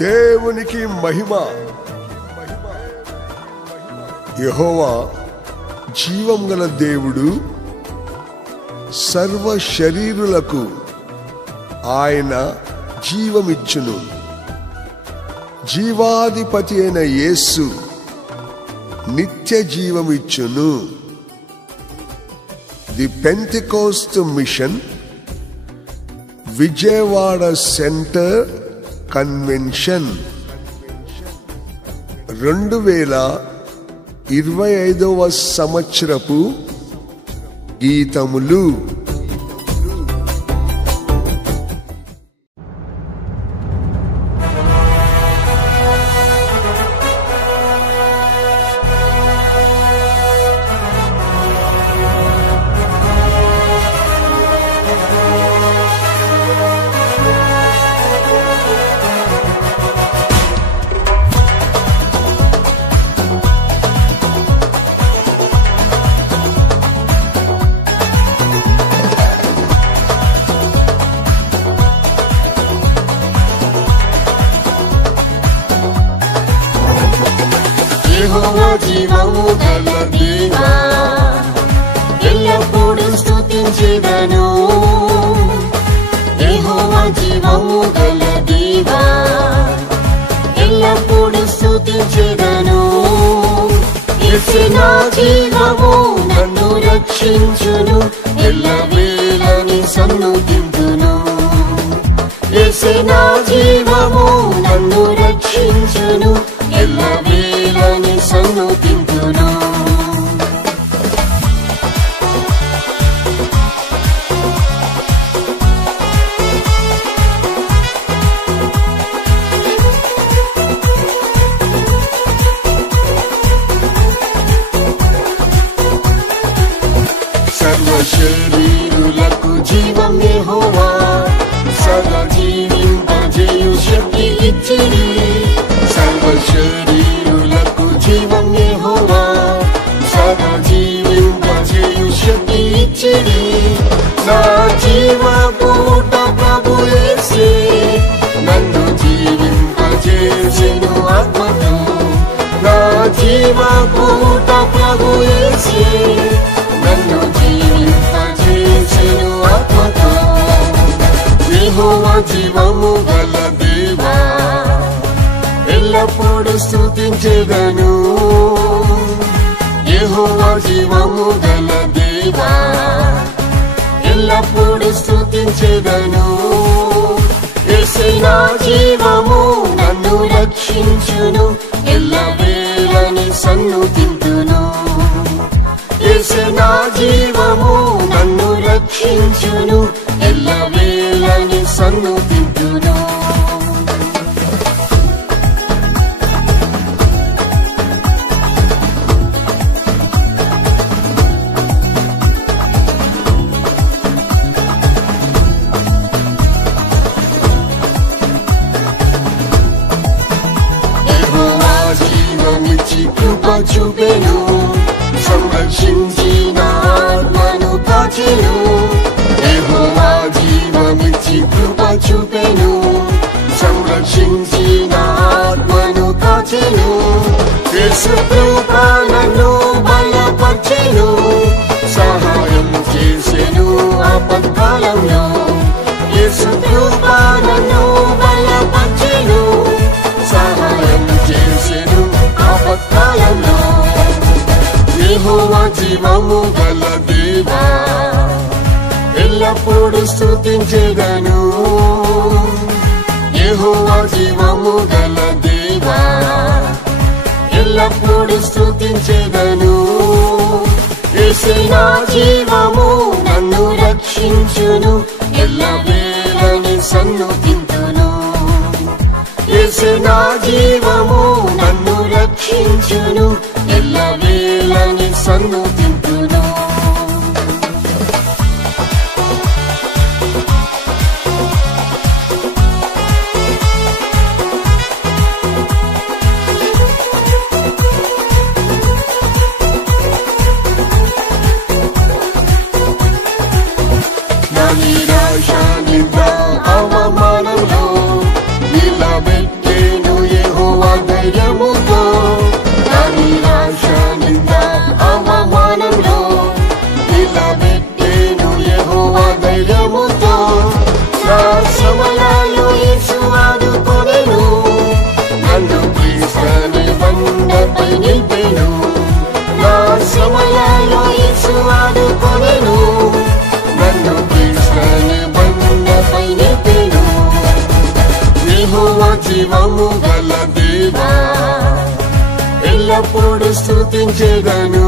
దేవునికి మహిమ. యెహోవా జీవం గల దేవుడు, సర్వ శరీరులకు ఆయన జీవమిచ్చును. జీవాధిపతి అయిన యేసు నిత్య జీవమిచ్చును. The Pentecost mission, Vijayawada centre convention 2025వ సంవత్సరపు గీతములు. యెహోవా జీవము గల దేవా, ఎల్లప్పుడూ స్తుతించెదను. యెహోవా జీవము గల దేవా, ఎల్లప్పుడూ స్తుతించెదను. యేసే నా జీవము, నన్ను రక్షించును, ఎల్లవేళని సన్నుతింతును. యేసే నా జీవము, నన్ను రక్షించును, ఎల్లవేళని సన్నుతింతును. సర్వ శరీరులకు జీవం యెహోవా, సదా జీవింపజేయు శక్తి ఇచ్చిరి. సర్వ శరీరులకు జీవం యెహోవా, సదా జీవింపజేయు శక్తి ఇచ్చిరి. నా జీవపూట ప్రభు యేసే, నన్ను జీవింపజేసెను ఆత్మతో. నా జీవపూట ప్రభు యేసే, నన్ను జీవింపజేసెను ఆత్మతో. యెహోవా జీవము గల దేవా, ఎల్లప్పుడూ స్తుతించెదను. యెహోవా జీవము గల దేవా, ఎల్లప్పుడూ స్తుతించెదను. యేసే నా జీవము, నన్ను రక్షించును, ఎల్లవేళని సన్నుతింతును. యేసే నా జీవము, నన్ను రక్షించును, ఎల్లవేళని సన్నుతింతును. యెహోవా జీవమిచ్చి కృప చూపెను, సంరక్షించి నా ఆత్మను కాచెను. యెహోవా జీవమిచ్చి కృప చూపెను, సంరక్షించి నా ఆత్మను కాచెను. యేసు కృప నన్ను బలపర్చెను, సహాయం చేసెను ఆపత్కాలంలో. యేసు కృప నన్ను బలపర్చెను, సహాయం చేసెను ఆపత్కాలంలో. యెహోవా జీవము గల దేవా, ఎల్లప్పుడూ స్తుతించెదను. యెహోవా జీవము గల దేవా, ఎల్లప్పుడూ స్తుతించెదను. యేసే నా జీవము, నన్ను రక్షించును, ఎల్లవేళని సన్నుతింతును. యేసే నా జీవము, నన్ను రక్షించును, ఎల్లవేళని సన్నుతింతును. నా నిరాశ నింద అవమానంలో నిలబెట్టే జీవము గల దేవా ఎల్లప్పుడు స్తుతించెదను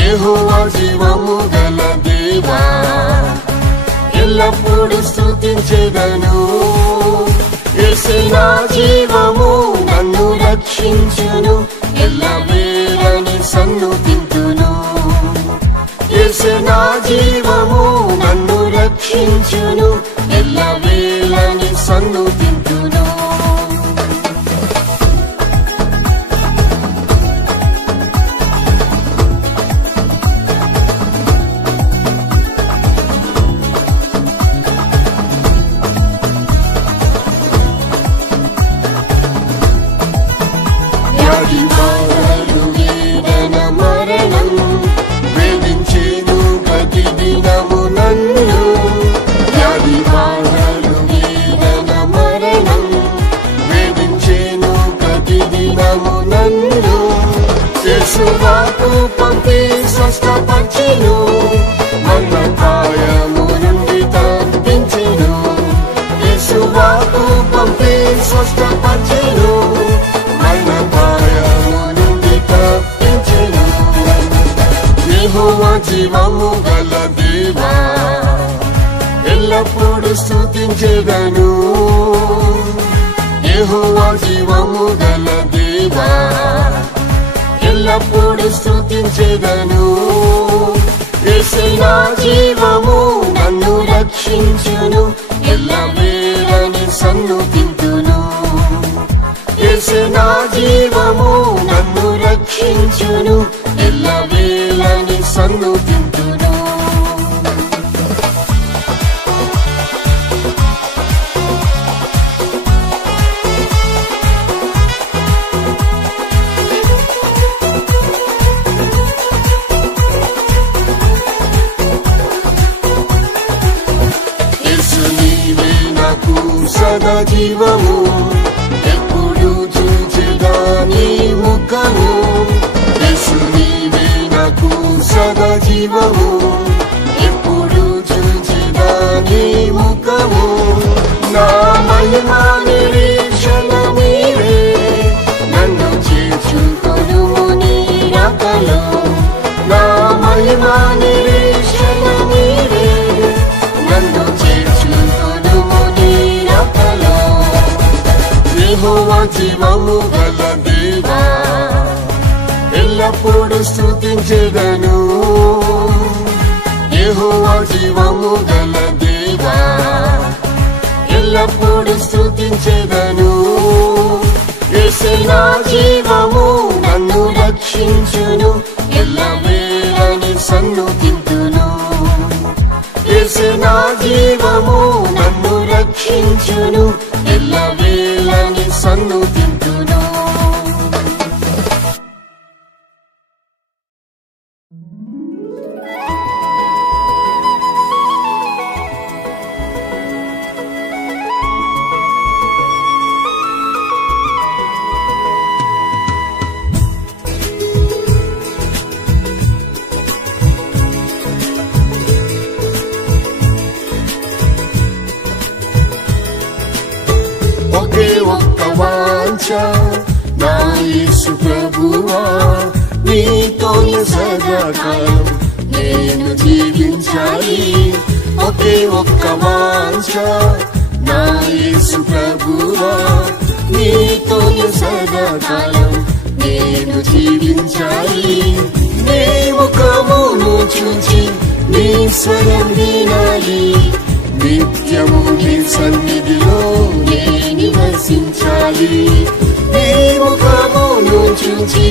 యెహోవా జీవము గల దేవా ఎల్లప్పుడు స్తుతించెదను యేసే నా జీవము నన్ను రక్షించును ఎల్లవేళని సన్నుతింతును యేసే నా జీవము నన్ను రక్షించును ఎల్లవేళని సన్నుతింతును వ్యాధి బాధలు వేదన మరణం వేధించేను ప్రతి దినము నన్ను వ్యాధి బాధలు వేదన మరణం వేధించేను ప్రతి దినము నన్ను యేసువాకు పంపి స్వస్థపరిచెను మరణకాయము నుండి తప్పించెను యేసువాకు పంపి స్వస్థపరిచెను యెహోవా జీవము గల దేవా ఎల్లప్పుడు స్తుతించెదను యెహోవా జీవము గల దేవా ఎల్లప్పుడు స్తుతించెదను యేసే నా జీవము నన్ను రక్షించును ఎల్లవేళని సన్నుతింతును యేసే నా జీవము నన్ను రక్షించును ఎల్లవేళని సన్నుతింతును యేసు నీవే నాకు సదా జీవము ఎప్పుడు చూచెదా నీ ముఖము యేసు నీవే నాకు సదా జీవము ఎప్పుడు చూచెదా నీ ముఖము నా మహిమా నిరీక్షణ నీవే నన్ను చేర్చుకొనుము నీ రాకలో నా మహిమా నిరీక్షణ నీవే నన్ను చేర్చుకొనుము నీ రాకలో యెహోవా జీవము గల దేవా ఎల్లప్పుడు స్తుతించెదను యెహోవా జీవము గల దేవా ఎల్లప్పుడు స్తుతించెదను యేసే నా జీవము నన్ను రక్షించును ఎల్లవేళని సన్నుతింతును యేసే నా జీవము నన్ను రక్షించును ఎల్లవేళని సన్నుతింతును ఒకే ఒక్క వాంఛ నా యేసు ప్రభువా నీతోనే సదాకాలం నేను జీవించాలి ఒకే ఒక్క వాంఛ నా యేసు ప్రభువా నీతోనే సదాకాలం నేను జీవించాలి నీ ముఖమును చూచి నీ స్వరం వినాలి నిత్యము నీ సన్నిధిలో నే నివసించాలి నీ ముఖమును చూచి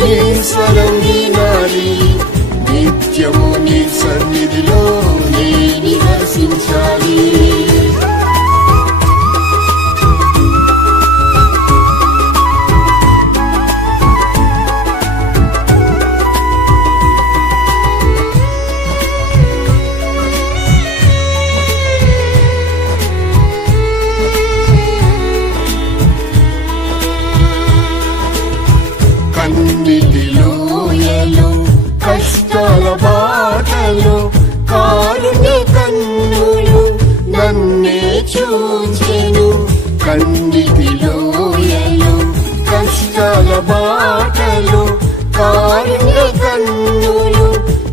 నీ స్వరం వినాలి నిత్యము నీ సన్నిధిలో నే నివసించాలి కన్నిటిలోయలో కష్టాల బాటలో కారుణ్య కన్నులు నన్నే చూచెను కన్నిటిలోయలో కష్టాల బాటలో కారుణ్య కన్నులు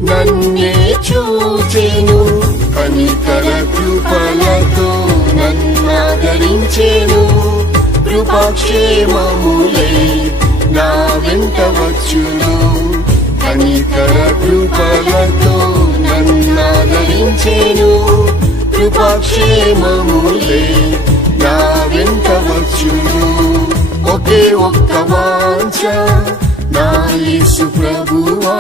నన్నే చూచెను. కనికర కృపలతో నన్నాదరించెను. కృపాక్షేమములే నా వెంట వచ్చును. కనికర కృపలతో నన్నాదరించెను. కృపాక్షేమములే నా వెంట వచ్చును. ఒకే ఒక్క వాంఛ నా యేసు ప్రభువా,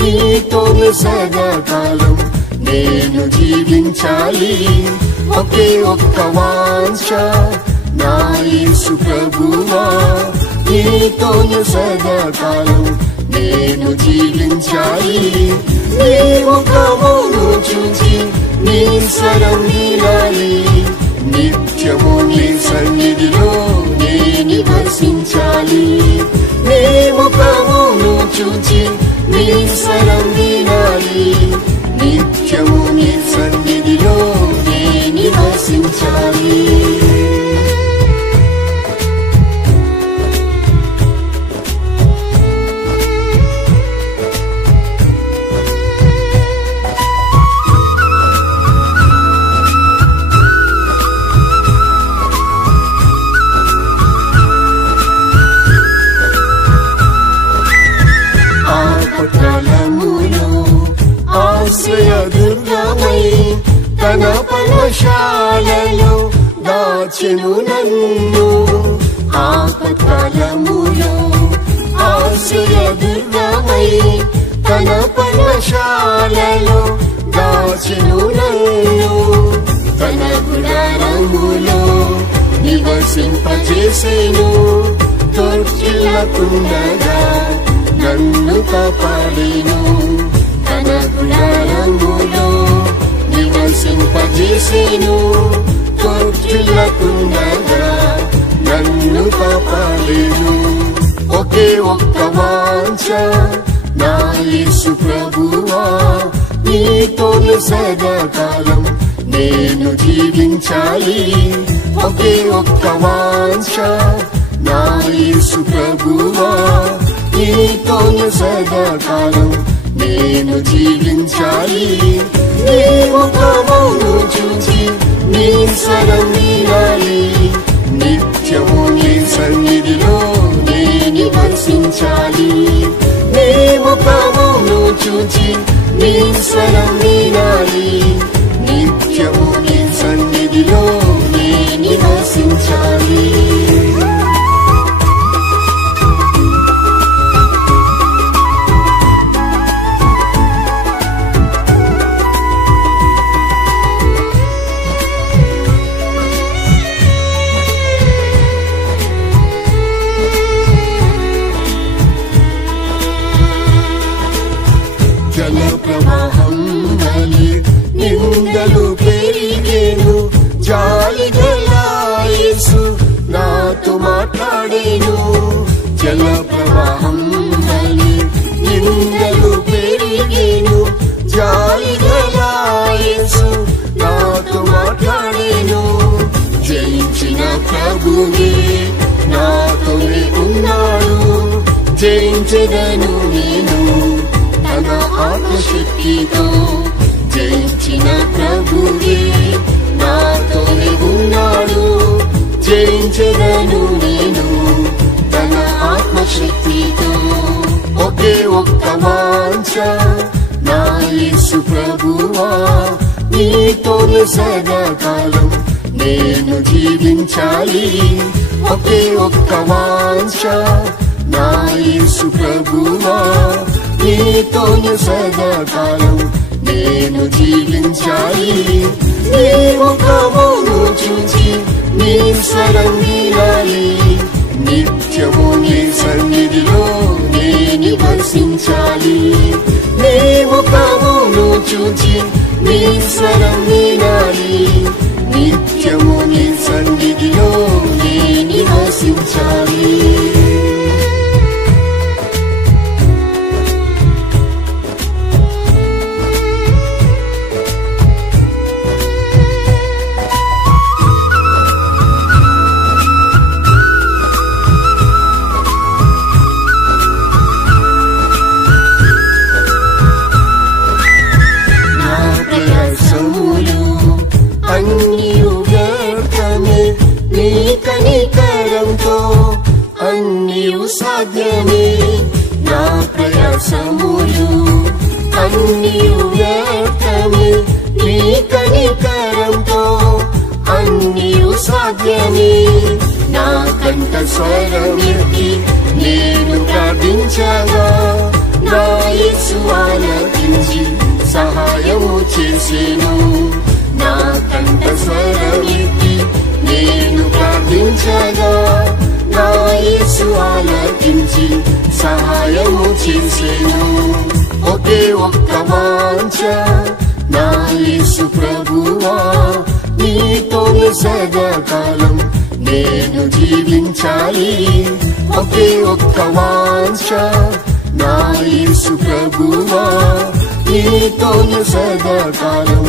నీతోనే సదాకాలం నేను జీవించాలి. ఒకే ఒక్క వాంఛ నా యేసు ప్రభువా, నీతోనే సదాకాలం నేను జీవించాలి. నీ ముఖమును చూచి నీ స్వరం వినాలి. నిత్యము నీ సన్నిధిలో నే నివసించాలి. నీ ముఖమును చూచి నీ స్వరం వినాలి. నిత్యము నీ సన్నిధిలో నే నివసించాలి. ఆశ్రయ దుర్గమై తన పర్ణశాలలో దాచెను నన్ను. ఆపత్కాలములో ఆశ్రయ దుర్గమై తన పర్ణశాలలో దాచెను నన్ను. తన గుడారములో నివసింపజేసెను. తొట్టిల్లకుండగా నన్ను కాపాడెను. తన గుడారములో నివసింపజేసెను. తొట్టిల్లకుండగా నన్ను కాపాడెను. ఒకే ఒక్క వాంఛ నా యేసు ప్రభువా, నీతోనే సదాకాలం నేను జీవించాలి. ఒకే ఒక్క వాంఛ నా యేసు ప్రభువా, నీతోనే సదాకాలం నేను జీవించాలి. నీ ముఖమును చూచి నీ స్వరం వినాలి. నిత్యము నీ సన్నిధిలో నే నివసించాలి. నీ ముఖమును చూచి నీ స్వరం వినాలి. నిత్యము నీ సన్నిధిలో నే నివసించాలి. జల ప్రవాహం వలె నిందలు పెరిగేను. జాలి గల యేసు నాతో మాట్లాడేను. జల ప్రవాహం వలె నిందలు పెరిగేను. జాలి గల యేసు నాతో మాట్లాడేను. జయించిన ప్రభువే నాతోనే ఉన్నాడు. జయించెదను నేను తన ఆత్మశక్తితో. జయించిన ప్రభువే నాతోనే ఉన్నాడు. జయించెదను నేను తన ఆత్మశక్తితో. ఒకే ఒక్క వాంఛ నా యేసు ప్రభువా, నీతోనే సదాకాలం నేను జీవించాలి. ఒకే ఒక్క వాంఛ నా యేసు ప్రభువా, నీతోనే సదాకాలం నేను జీవించాలి. నీ ముఖమును చూచి నీ స్వరం వినాలి. నిత్యము నీ సన్నిధిలో నే నివసించాలి. నీ ముఖమును చూచి నీ స్వరం వినాలి. నిత్యము నీ సన్నిధిలో నే నివసించాలి. సాధ్యమే నా ప్రయాసములు అన్నియు వ్యర్థమే నీ కనికరంతో అన్నియు సాధ్యమే నా కంఠ స్వరమెత్తి నేను ప్రార్థించగా నా యేసు ఆలకించి సహాయము చేసెను నా కంఠ స్వరమెత్తి నేను ప్రార్థించగా నా యేసు ఆలకించి సహాయము చేసెను ఒకే ఒక్క వాంఛ నా యేసు ప్రభువా నీతోనే సదాకాలం నేను జీవించాలి ఒకే ఒక్క వాంఛ నా యేసు ప్రభువా నీతోనే సదాకాలం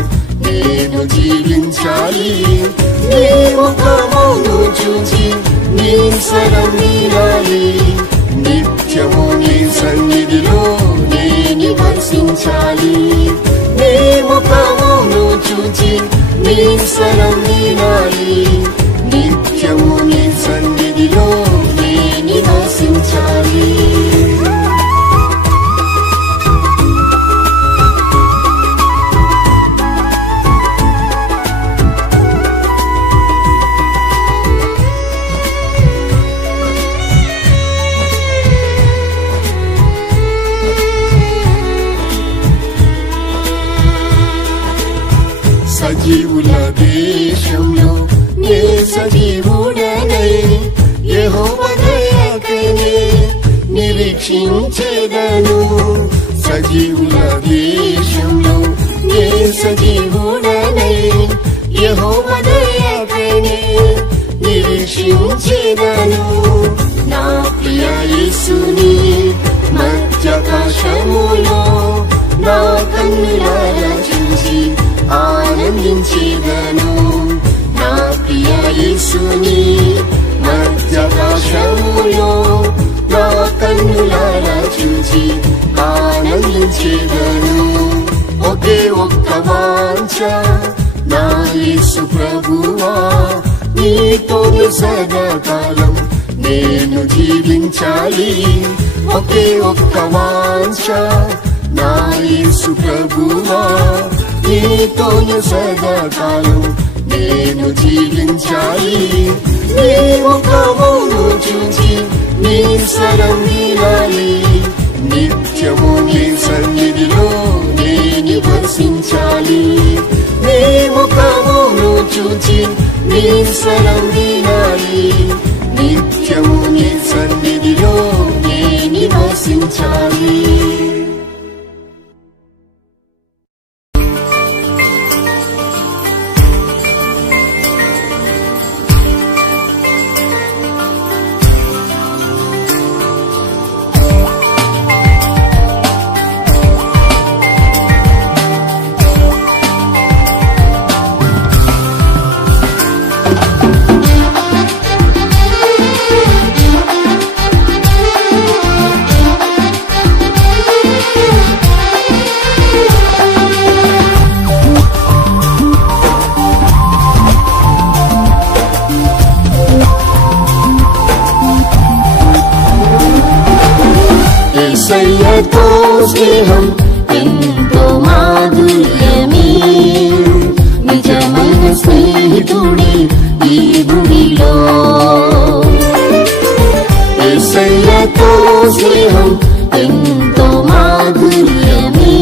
నేను జీవించాలి నీ ముఖమును చూచి నీ స్వరం వినాలి నిత్యము నీ సన్నిధిలో నేను నివసించాలి నీ ముఖమును చూచి నీ స్వరం వినాలి నిత్యము నీ సన్నిధిలో నేను నివసించాలి సజీవుల దేశంలో నే సజీవుడనై యెహోవా దయకై నిరీక్షించెదను సజీవుల దేశంలో నే సజీవుడనై యెహోవా దయకై నిరీక్షించెదను నా ప్రియ యేసుని మధ్యాకాశములో నా కన్నులారా చూసి ఆనందించెదను నా ప్రియ యేసుని మధ్యాకాశములో నా కన్నులారా చూసి ఆనందించెదను ఒకే ఒక్క వాంఛ నా యేసు ప్రభువా నీతోనే సదాకాలం నేను జీవించాలి ఒకే ఒక్క వాంఛ నా యేసు ప్రభువా నీతోనే సదాకాలం నేను జీవించాలి నీ ముఖమును చూచి నీ స్వరం వినాలి నిత్యము నీ సన్నిధిలో నేను నివసించాలి నీ ముఖమును చూచి నీ స్వరం వినాలి నిత్యము నీ సన్నిధిలో నేను నివసించాలి యేసయ్యతో స్నేహం ఎంతో మాధుర్యమే నిజమైన స్నేహితుడే ఈ భూమిలో యేసయ్యతో స్నేహం ఎంతో మాధుర్యమే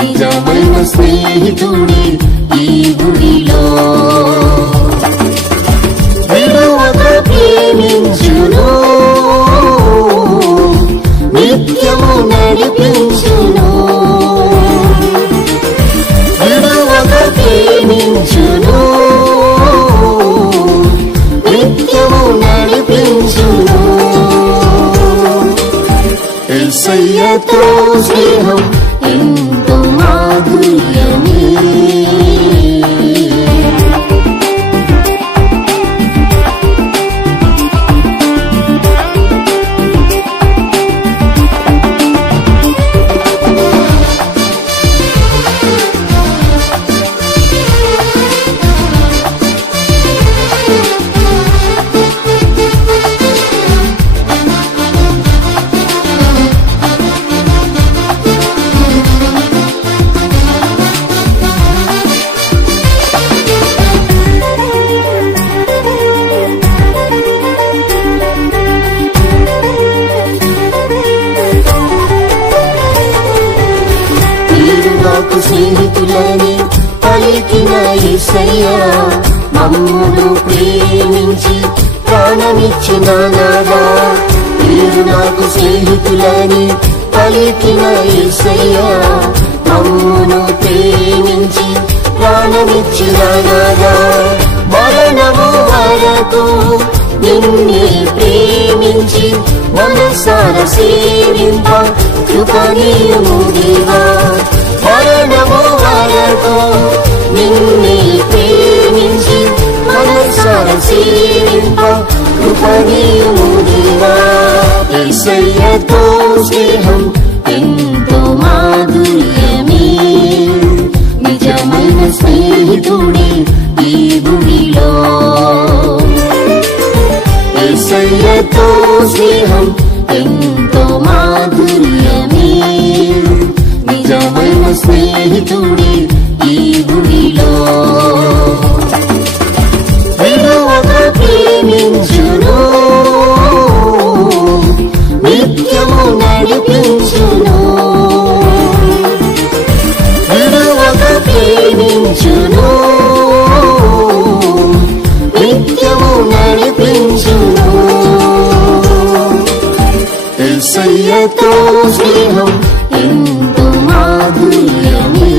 నిజమైన స్నేహితుడే ఈ భూమిలో విడువక ప్రేమించును నిత్యము నడిపించును విడువక ప్రేమించును నిత్యము నడిపించును యేసయ్యతో స్నేహం ఎంతో మాధుర్యమే పలికిన యేసయ్యా మమ్మును ప్రేమించి ప్రాణమిచ్చిన నాదా మీరు నాకు స్నేహితులని పలికిన యేసయ్యా మమ్మును ప్రేమించి ప్రాణమిచ్చిన నాదా మరణము వరకు నిన్నే ప్రేమించి మనసార సేవింప కృపణీయము దేవా మరణము వరకు నిన్నే ప్రేమించి మనసార సేవింప కృపణీయము దేవా యేసయ్యతో స్నేహం ఎంతో మాధుర్యమే నిజమైన స్నేహితుడే ఈ భూమిలో యేసయ్యతో స్నేహం ఎంతో మాధుర్యమే నిజమైన స్నేహితుడే ఈ భూమిలో విడువక ప్రేమించును నిత్యము నడిపించును విడువక ప్రేమించును నిత్యము నడిపించును యేసయ్యతో స్నేహం ఎంతో మాధుర్యమే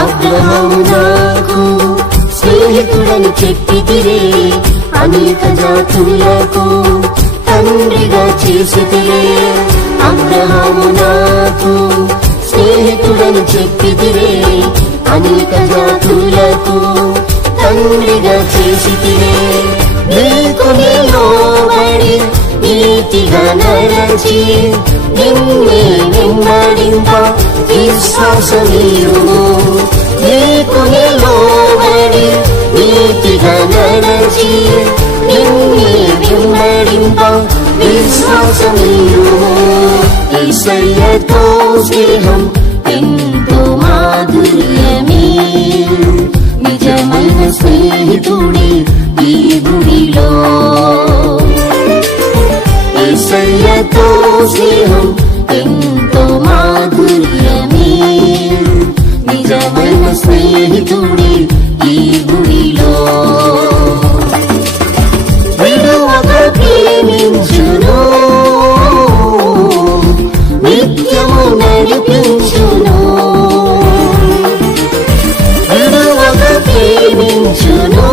అబ్రహాము నాకు స్నేహితుడని చెప్పితిరే అనేక జాతులకు తండ్రిగా చేసితిరే అబ్రహాము నాకు స్నేహితుడని చెప్పితిరే అనేక జాతులకు తండ్రిగా చేసితిరే నీకు నిలబడి నీతిగా నడచి నిన్నే వెంబడింప విశ్వాసమీయుము నీకు నిలబడి నీతిగా నడచి నిన్నే వెంబడింప విశ్వాసమీయుము యేసయ్యతో స్నేహం ఎంతో మాధుర్యమే నిజమైన స్నేహితుడే ఈ భూమిలో యేసయ్యతో స్నేహం ఎంతో మాధుర్యమే నిజమైన స్నేహితుడే ఈ భూమిలో విడువక ప్రేమించును నిత్యము నడిపించును విడువక ప్రేమించును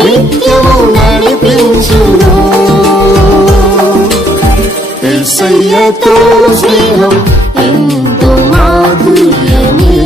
నిత్యము నడిపించును యేసయ్యతో స్నేహం ఎంతో మాధుర్యమే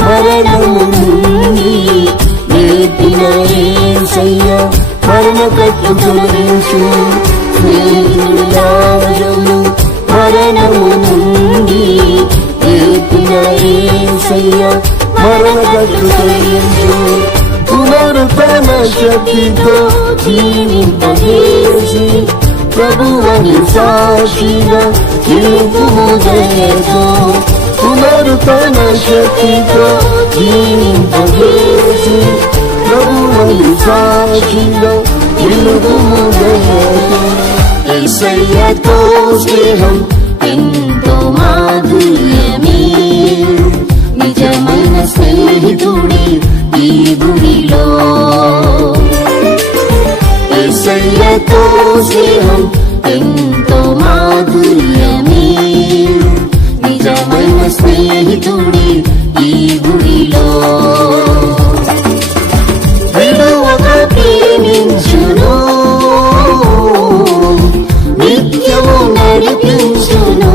మరణము నుండి నేర్పిన యేసయ్య మరణకట్లు తొలగించు స్నేహితులారము మరణము నుండి నేర్పిన యేసయ్య మరణకట్లు తొలగించు పునరుత్థాన శక్తితో జీవింపజేసి ప్రభువని సాక్షిగా నిలుపుము దయతో పునరుతన శక్తితో జీవింపజేసి ప్రభువని సాక్షిగా నిలుపుము దయతో యేసయ్యతో స్నేహం ఎంతో మాధుర్యమే నిజమైన స్నేహితుడి ఈ భూమిలో యేసయ్యతో స్నేహం ఎంతో మాధుర్యమే నిజమైన స్నేహితుడి ఈ భూమిలో విడువక ప్రేమించును నిత్యము నడిపించును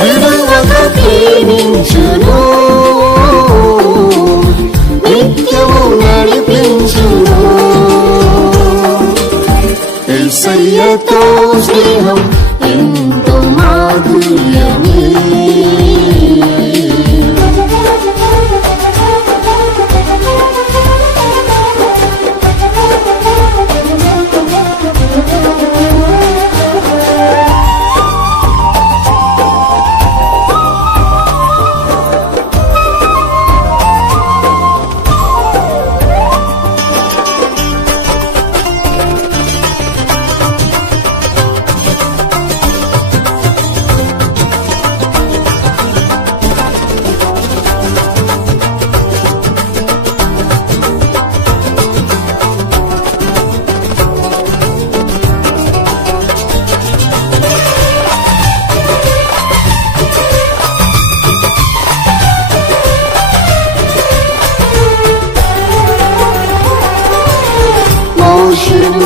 విడువక ప్రేమించును నిత్యము నడిపించును యేసయ్యతో స్నేహం ఎంతో మాధుర్యమే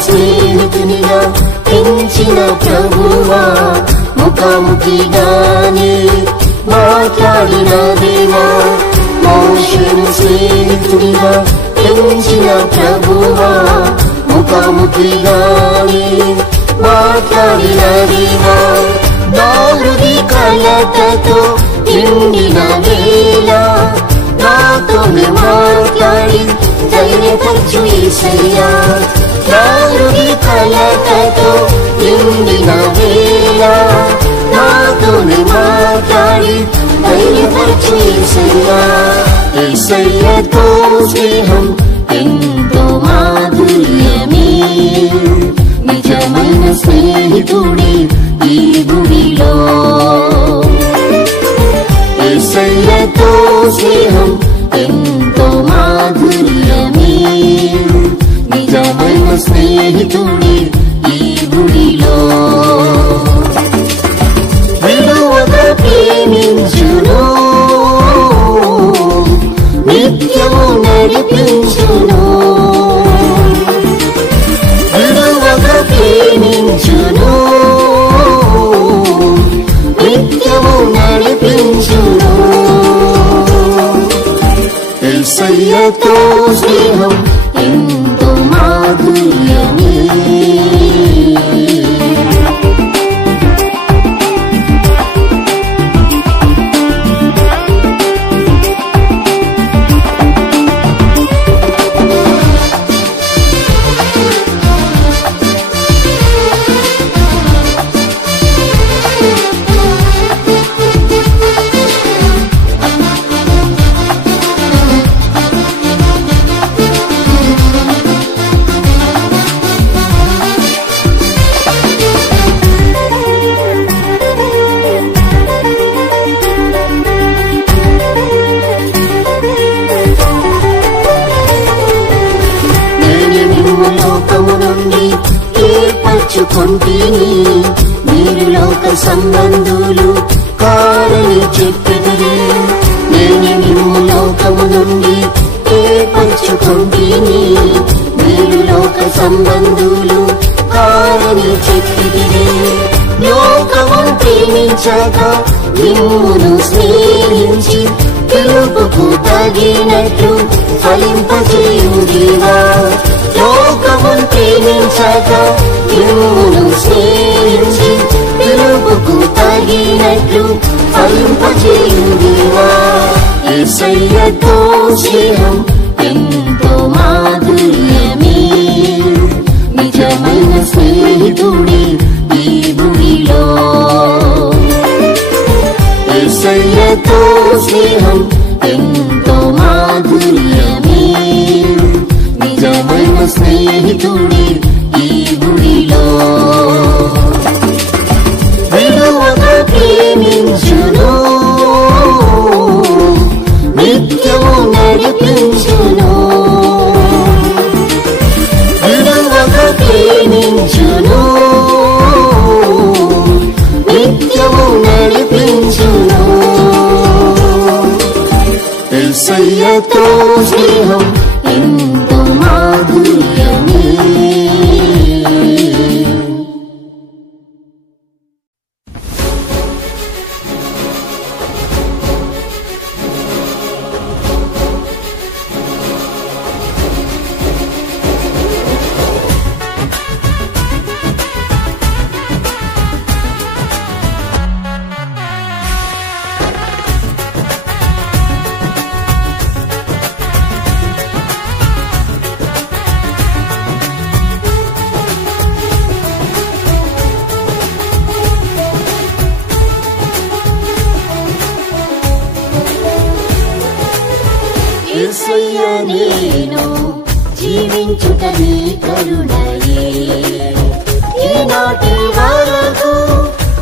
స్నేహితునిగా పెంచిన ప్రభువా ముఖాముఖిగానే మాట్లాడిన దేవా మోషేను స్నేహితునిగా పెంచిన ప్రభువా ముఖాముఖిగానే మాట్లాడిన దేవా నా హృది కలతతో నిండిన వేళ నాతోనే మాట్లాడి ధైర్యపరచు యేసయ్యా నా హృది కలతతో నిండిన వేళ నాతోనే మాట్లాడి ధైర్యపరచు యేసయ్యా యేసయ్యతో స్నేహం ఎంతో మాధుర్యమే నిజమైన స్నేహితుడి ఈ భూమిలో యేసయ్యతో స్నేహం ఎంతో మాధుర్యమే నిజమైన స్నేహితుడి ఈ భూమిలో విడువక ప్రేమించును నిత్యము నడిపించును విడువక ప్రేమించును నిత్యము నడిపించును యేసయ్యతో స్నేహం ఎంతో మాధుర్యమే ఏర్పరచుకొంటిని మీరు లోక సంబంధులు కారని చెప్పెదరే నేను నిన్ను లోకము నుండి ఏర్పరచుకొంటిని మీరు లోక సంబంధులు కారని చెప్పెదరే లోకమును ప్రేమించక నిన్ను స్నేహించి పిలుపుకు తగినట్లు ఫలింపజేయు దేవా లోకమును ప్రేమించక నిన్ను స్నేహించి పిలుపుకు తగినట్లు ఫలింపజేయు దేవా యేసయ్యతో స్నేహం ఎంతో మాధుర్యమే నిజమే నిజమైన స్నేహితుడే ఈ భూమిలో. యేసయ్యతో స్నేహం ఎంతో మాధుర్యమే, నిజమైన స్నేహితుడే ఈ భూమిలో. విడువక ప్రేమించును, నిత్యము నడిపించును. విడువక ప్రేమించును, నిత్యము నడిపించును. యేసయ్యతో స్నేహం ఎంతో మాధుర్యమే. యేసయ్యా నేను జీవించుట నీ కరుణయే, ఈనాటి వరకు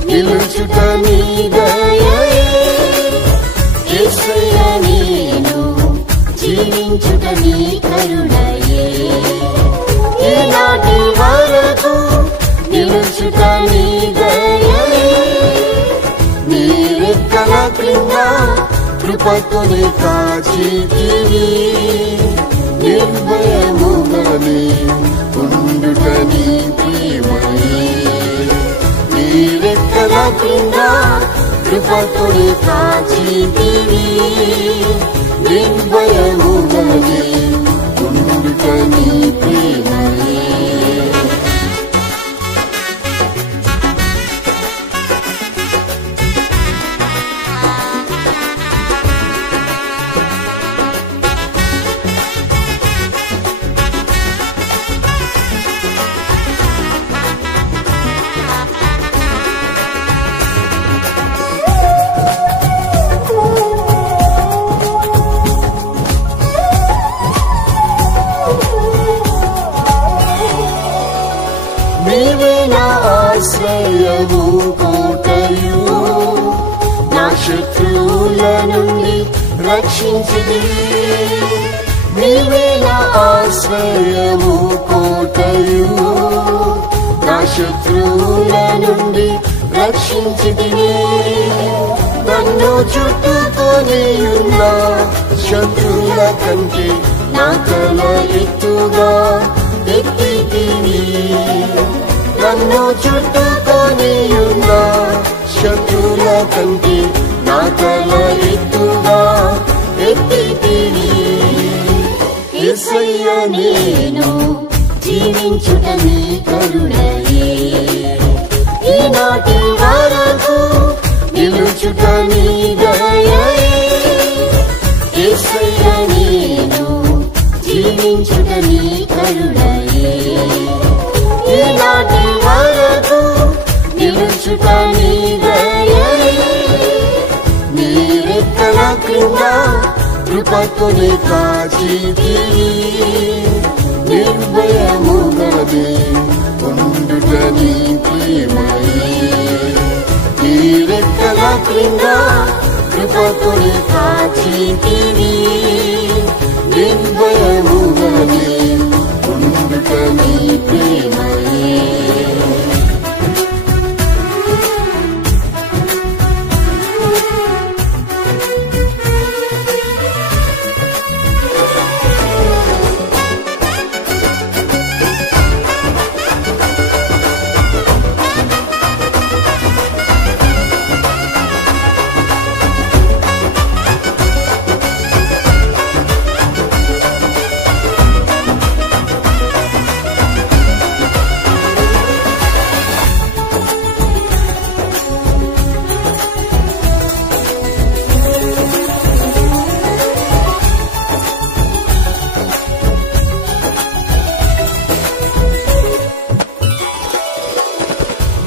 నిలుచుట నీ దయయే. యేసయ్యా నేను జీవించుట నీ కరుణయే, ఈనాటి వరకు నిలుచుట నీ దయయే. నీ రెక్కల క్రింద కృపతోనే కాచితివి, నిర్భయముగానే ఉండుట నీ ప్రేమయే. నీ రెక్కల క్రింద కృపతోనే కాచితివి, నిర్భయముగానే ఉండుట నీ ప్రేమయే. నీవే నా ఆశ్రయము కోటయు, నా శత్రువుల నుండి రక్షించితివి. నీవే నా ఆశ్రయము కోటయు, నా శత్రువుల నుండి రక్షించితివి. నన్ను చుట్టుకొని ఉన్న శత్రువుల కంటే నా తల ఎత్తుగా ఎత్తితివి. నన్ను చుట్టుకొని ఉన్న శత్రువుల కంటే నా తల ఎత్తుగా ఎత్తితివి. యేసయ్యా నేను జీవించుట నీ కరుణయే, ఈనాటి వరకు నిలుచుట నీ దయయే. యేసయ్యా నేను జీవించుట నీ కరుణయే, ఈనాటి వరకు నిలుచుట నీ దయయే. నీ రెక్కల క్రింద కృపతోనే కాచితివి, నిర్భయముగానే ఉండుట నీ ప్రేమయే. నీ రెక్కల క్రింద కృపతోనే కాచితివి, నిర్భయముగానే ఉండుట నీ ప్రేమయే.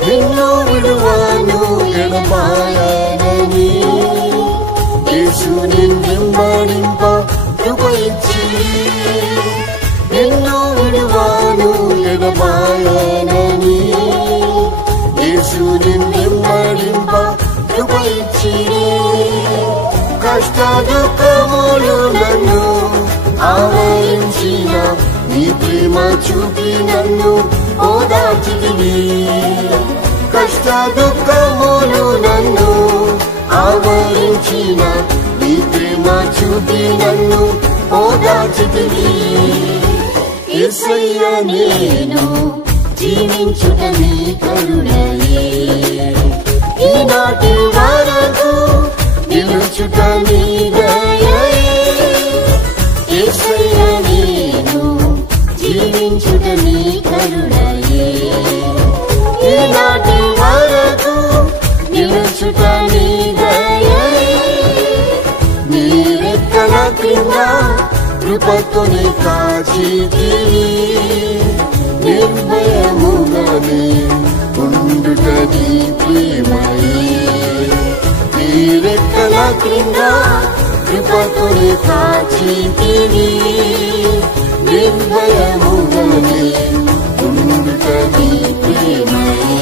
నిన్ను విడువను ఎడబాయనని యేసు నిన్నెంబడింప కృప ఇచ్చి నిన్ను విడువను ఎడబాయనని యేసు నిన్నెంబడింప కృప ఇచ్చి కష్ట దుఃఖములు నన్ను ఆవరించిన నీ ప్రేమ చూపి నన్ను ఓదార్చితివి కష్ట దుఃఖములు నన్ను ఆవరించిన నీ ప్రేమ చూపి నన్ను ఓదార్చితివి యేసయ్య నేను జీవించుట నీ కరుణయే ఈనాటి వరకు నిలుచుట నీ దయయే యేసయ్య నేను జీవించుట నీ కరుణయే ఈనాటి వరకు నిలుచుట నీ దయయే నీ రెక్కల కింద కృపతోనే కాచితివి నిర్భయముగానే ఉండుట నీ ప్రేమయే నీ రెక్కల కింద కృపతోనే కాచితివి నిర్భయముగానే ఉండుట నీ ప్రేమయే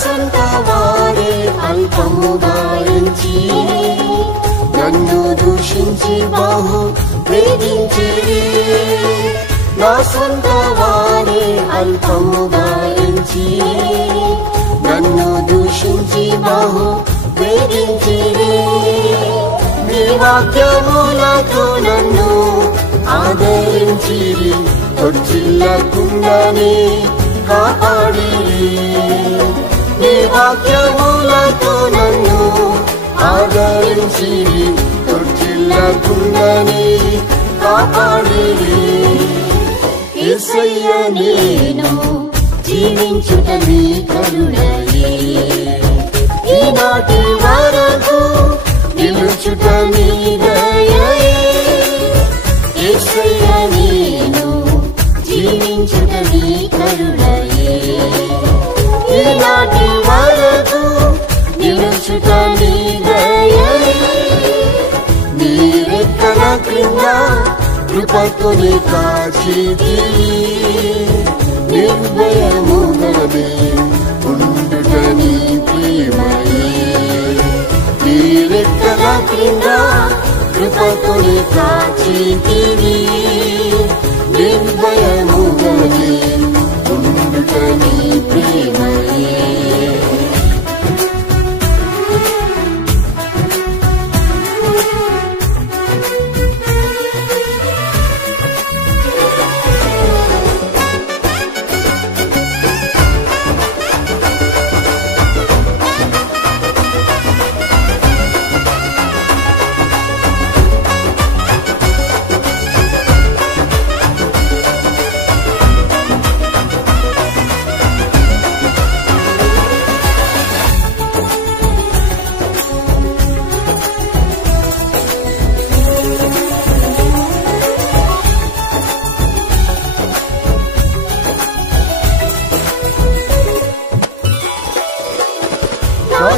సొంత వారే అల్పముగా ఎంచి నన్ను దూషించి బహు వేధించిరి నా సొంత వారే అల్పముగా ఎంచి నన్ను దూషించి బహు వేధించిరి నీ వాక్యములతో నన్ను ఆదరించిరి తొట్టిల్లకుండానే కాపాడిరి నీ వాక్యములతో నన్ను ఆదరించి తొట్టిల్లకుండానే కాపాడిరి యేసయ్య నేను జీవించుట నీ కరుణయే ఈనాటి వరకు నిలుచుట నీ దయయే యేసయ్య నేను జీవించుట నీ కరుణయే ఈనాటి వరకు నిలుచుట నీ దయయే నీ రెక్కల క్రింద కృపతోనే కాచితివి నిర్భయముగానే ఉండుట నీ ప్రేమయే నీ రెక్కల క్రింద కృపతోనే కాచితివి నిర్భయముగానే ఉండుట నీ ప్రేమయే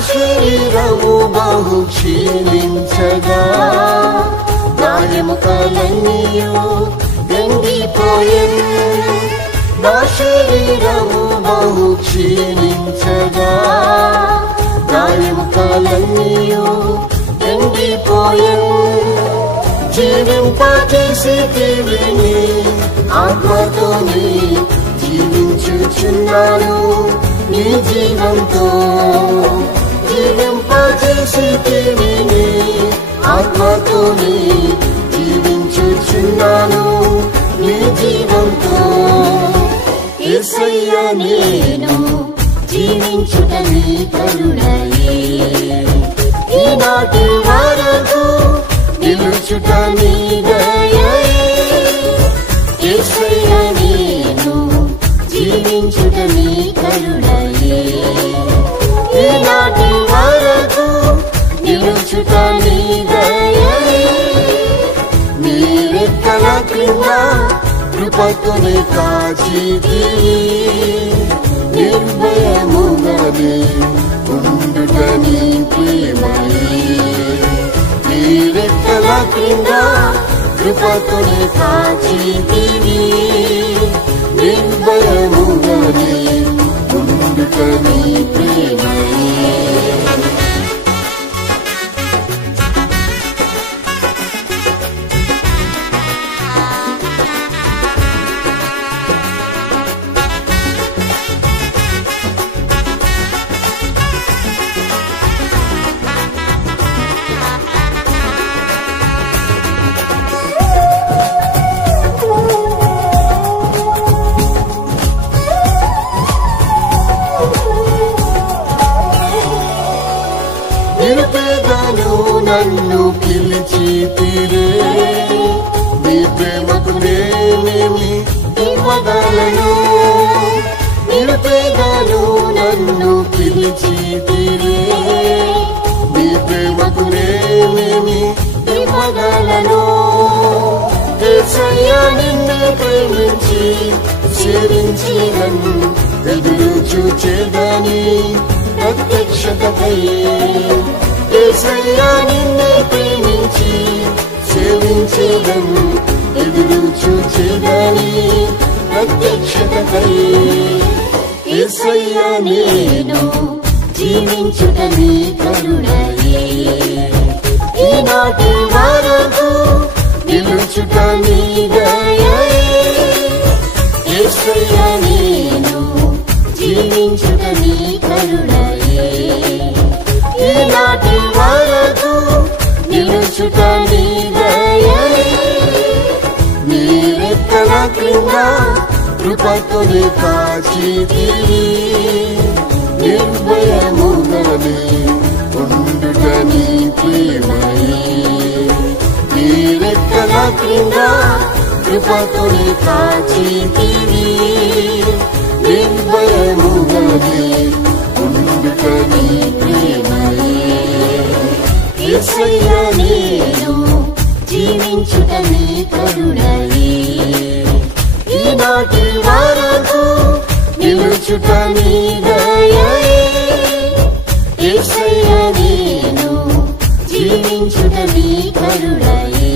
శరీరము బహు క్షీణించగా నా ఎముకలన్నీయు ఎండిపోయెను నా శరీరము బహు క్షీణించగా నా ఎముకలన్నీయు ఎండిపోయెను జీవింపజేసేటివి నీ ఆత్మతోనే జీవించుచున్నాను నీ జీవంతో జీవింపజేసేటివి నీ ఆత్మతోనే జీవించుచున్నాను నీ జీవంతో యేసయ్యా నేను జీవించుట నీ కరుణయే ఈనాటి వరకు నిలుచుట నీ దయయే యేసయ్యా నేను జీవించుట నీ కరుణయే ఈనాటి వరకు నిలుచుట నీ దయయే నీ రెక్కల క్రింద కృపతోనే కాచితివి నిర్భయముగానే ఉండుట నీ ప్రేమయే నీ రెక్కల క్రింద కృపతోనే కాచితివి నిర్భయముగానే ఉండుట నీ ప్రేమయే నన్ను పిలిచితిరే నీ ప్రేమకు నేనేమి ఇవ్వగలను నిరుపేదను నన్ను పిలిచితిరే నీ ప్రేమకు నేనేమి ఇవ్వగలను యేసయ్యా నిన్ను ప్రేమించి సేవించి నన్ను ఎదురు చూచేదని ప్రత్యక్షతపై యేసయ్యా నిన్ను ప్రేమించి సేవించేదను ఎదురు చూచేదని ప్రత్యక్షతపై యేసయ్యా నేను జీవించుట నీ కరుణయే ఈనాటి వరకు నిలుచుట నీ దయయే యేసయ్యా నేను జీవించుట నీ కరుణయే ఈనాటి వరకు నిలుచుట నీ దయయే నీ రెక్కల క్రింద కృపతోనే కాచితివి నిర్భయముగానే ఉండుట నీ ప్రేమయే నీ రెక్కల క్రింద కృపతోనే కాచితివి నిర్భయముగానే ఉండుట నీ ప్రేమయే యేసయ్యా నేను జీవించుట నీ కరుణయే ఈనాటి వరకు నిలుచుట నీ దయయే యేసయ్యా నేను జీవించుట నీ కరుణయే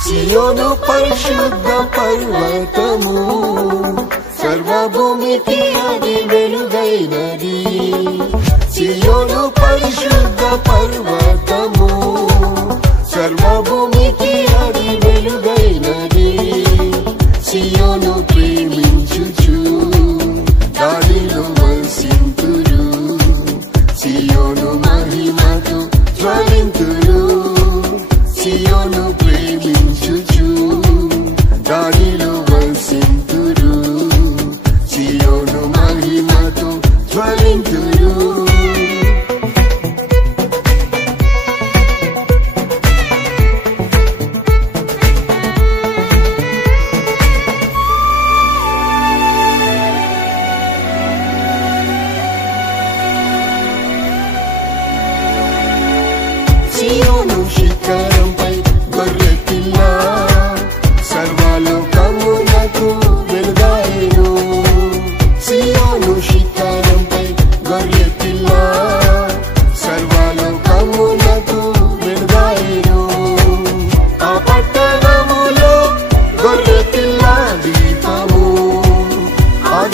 సియోను పరిశుద్ధ పర్వతము సర్వభూమికి అది వెలుగైనది సియోను పరిశుద్ధ పర్వతము సర్వభూమికి అది వెలుగైనది సియోను ప్రేమించుచు దానిలో వసింతురు సియోను మహిమతో జ్వలింతురు సియోను ప్రేమించుచు దానిలో వసింతురు సియోను మహిమతో జ్వలింతురు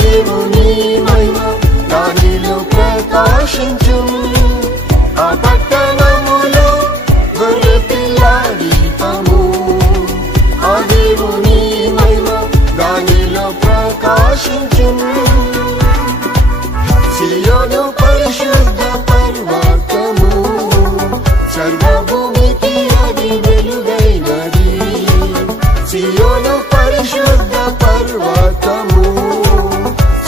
దేవుని మహిమ దానిలో ప్రకాశించు. ఆ పట్టణములో గొర్రె పిల్ల దీపము. ఆ దేవుని మహిమ దానిలో ప్రకాశించు. సియోను పరిశుద్ధ పర్వతము, సర్వభూమికి అది వెలుగైనది. సియోను పరిశుద్ధ పర్వతము,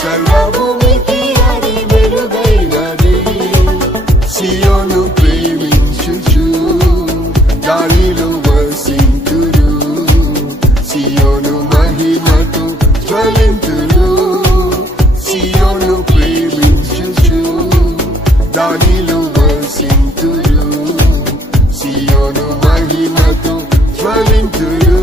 సర్వభూమికి అది వెలుగైనది. సియోను ప్రేమించుచు దానిలో వసింతురు. సియోను మహిమతో జ్వలింతురు. సియోను ప్రేమించుచు దానిలో వసింతురు. సియోను మహిమతో జ్వలింతురు.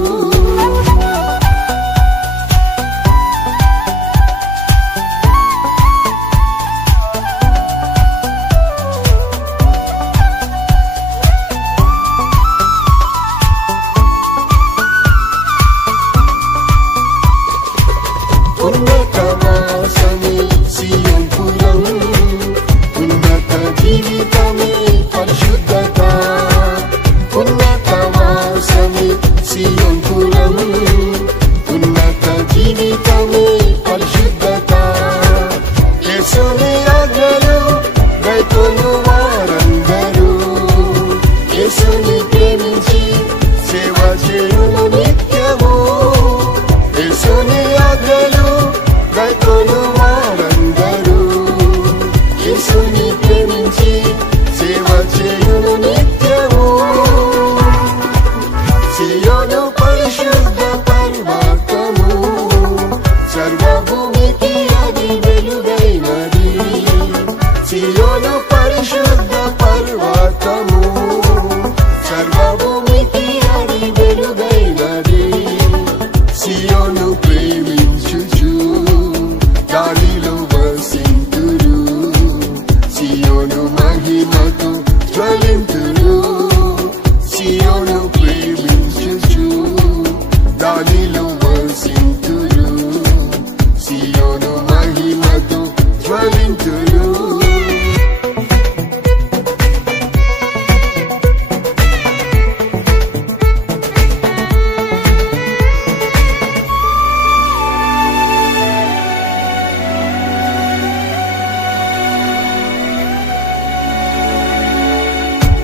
ఉన్నతవాసమే సియోనుపురం, ఉన్నత జీవితమే పరిశుద్ధత. ఉన్నతవాసమే సియోనుపురం, ఉన్నత జీవితమే పరిశుద్ధత. యేసుని ఆజ్ఞలు గైకొను వారందరూ, యేసుని ప్రేమించి సేవ చేయును నిత్యము. యేసుని ఆజ్ఞలు గైకొను వారందరూ, యేసుని ప్రేమించి సేవ చేయును నిత్యము. సియోను పరిశుద్ధ పర్వతము, సర్వభూమికి అది వెలుగైనది. సియోను పరిశుద్ధ పర్వతము, సర్వభూమికి అది వెలుగైనది. సియోను ప్రేమించుచు దానిలో వసింతురు. సియోను మహిమతో జ్వలింతురు. సియోను ప్రేమించుచు దానిలో వసింతురు. సియోను మహిమతో జ్వలింతురు.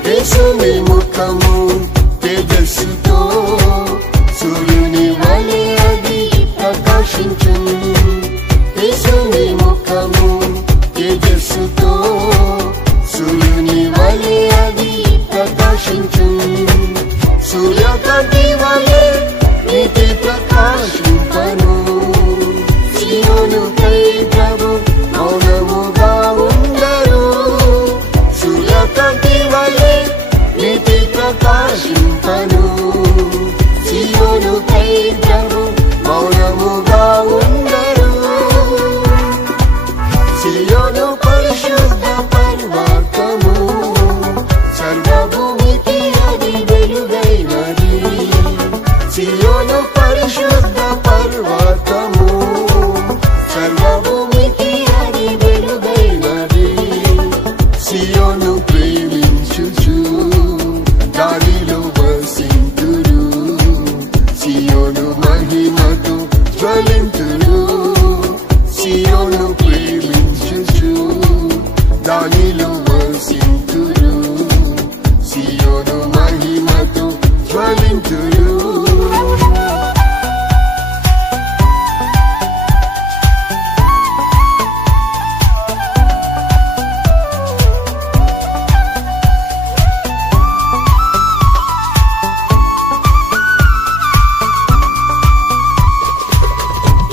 యేసుని ముఖము తేజస్సుతో సూర్యుని వలె అది ప్రకాశించు. యేసుని ముఖము తేజస్సుతో సూర్యుని వలె అది ప్రకాశించు. సూర్యకాంతి వలె నీతి ప్రకాశింపను. సియోనుపై ప్రభు మౌనముగా ఉండరు. సూర్యకాంతి వలె నీతి ప్రకాశింపను. సియోనుపై ప్రభు మౌనముగా ఉండరు. సియోను పరిశుద్ధ పర్వతము, సర్వభూమికి అది వెలుగైనది. సియోను పరిశుద్ధ పర్వతము, సర్వభూమికి అది వెలుగైనది. సియోను ప్రేమించుచు దానిలో వసింతురు. సియోను మహిమతో జ్వలింతురు. సియోను ప్రేమించుచు దానిలో వసింతురు. సియోను మహిమతో జ్వలింతురు.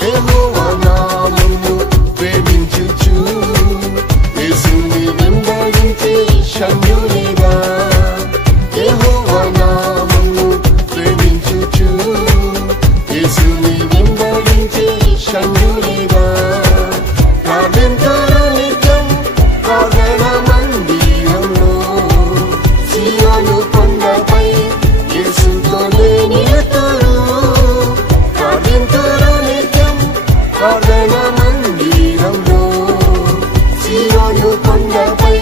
యెహోవా నామమును ప్రేమించుచు యేసుని వెంబడించే శమ్యునిగా. యెహోవా నామమును ప్రేమించుచు యేసుని వెంబడించే శమ్యునిగా. ప్రార్థింతురు నిత్యం ప్రార్థన మందిరంలో. సియోను కొండపై యేసుతోనే నిలుతురు. ప్రార్థింతురు నిత్యం ప్రార్థన మందిరంలో. మందిరంలో సియోను కొండపై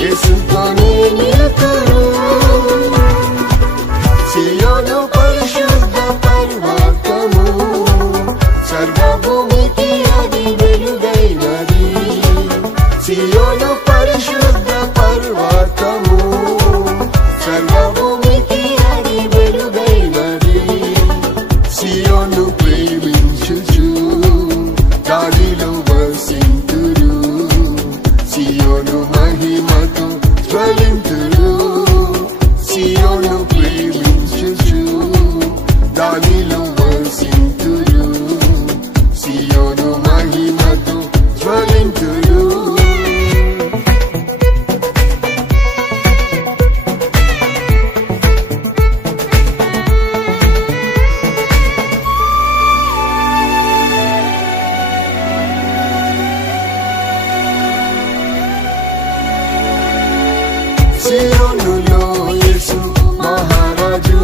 యేసుతోనే నిలుతురు. సియోను పరిశుద్ధ పర్వతము సర్వభూమికి అది వెలుగైనది. సియోను పరిశుద్ధ పర్వతము సర్వభూమికి అది వెలుగైనది. సియోను ప్రేమించుచు దానిలో వసింతురు. సియోను మహిమతో జ్వలింతురు. సియోను ప్రేమించుచు దానిలో వసింతురు. సియోను మహిమతో జ్వలింతురు. సియోనులో యేసు మహారాజు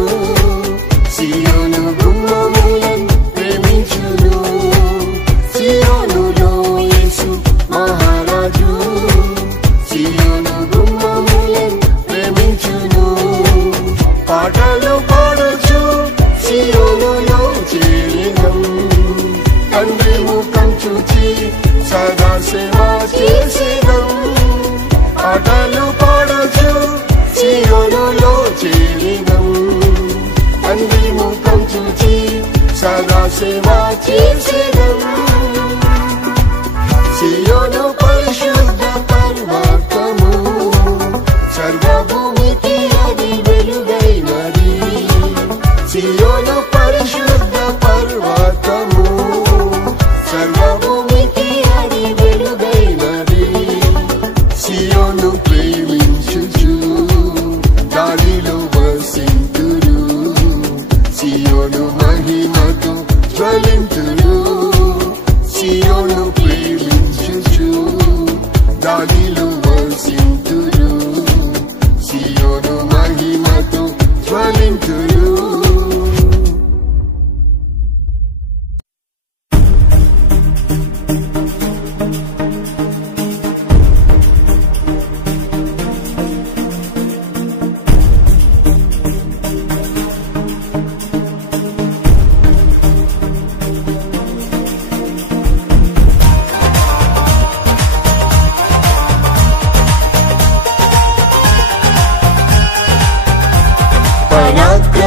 సియోను గుమ్మములను ప్రేమించును. సియోనులో యేసు మహారాజు సియోను గుమ్మములను ప్రేమించును. పాటలు పాడొచ్చు సియోనులో చేరినం. తండ్రి ముఖం చూచి సదా సేవ చేసేదం. పాటలు పాడొచ్చు సియోనులో చేరినం. తండ్రి ముఖం చూచి సదా సేవ చేసేదం. సియోను పరిశుద్ధ పర్వతము సర్వభూమికి అది వెలుగైనది. సియోను పరిశుద్ధ పర్వతము సర్వభూమికి అది వెలుగైనది. సియోను ప్రేమించుచు దానిలో వసింతురు. సియోను మహిమతో జ్వలింతురు. సియోను ప్రేమించుచు దానిలో వసింతురు. సియోను మహిమతో జ్వలింతురు.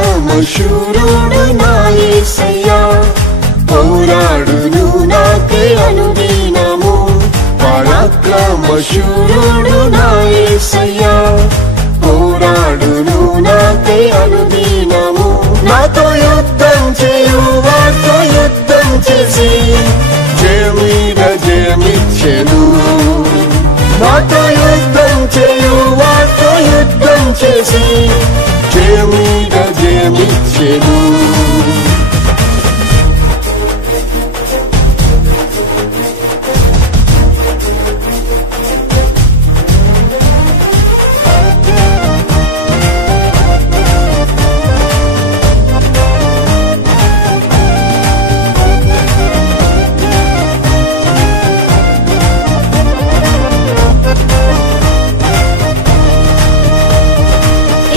పరాక్రమశూరుడు నా యేసయ్యా పోరాడును నాకే అనుదినము. పరాక్రమశూరుడు నా యేసయ్యా పోరాడును నాకే అనుదినము. నాతో యుద్ధం చేయు వారితో యుద్ధం చేసి జయమీద జయమిచ్చెను. నాతో యుద్ధం చేయు వారితో యుద్ధం చేసి జయమీద జయమిచ్చెను.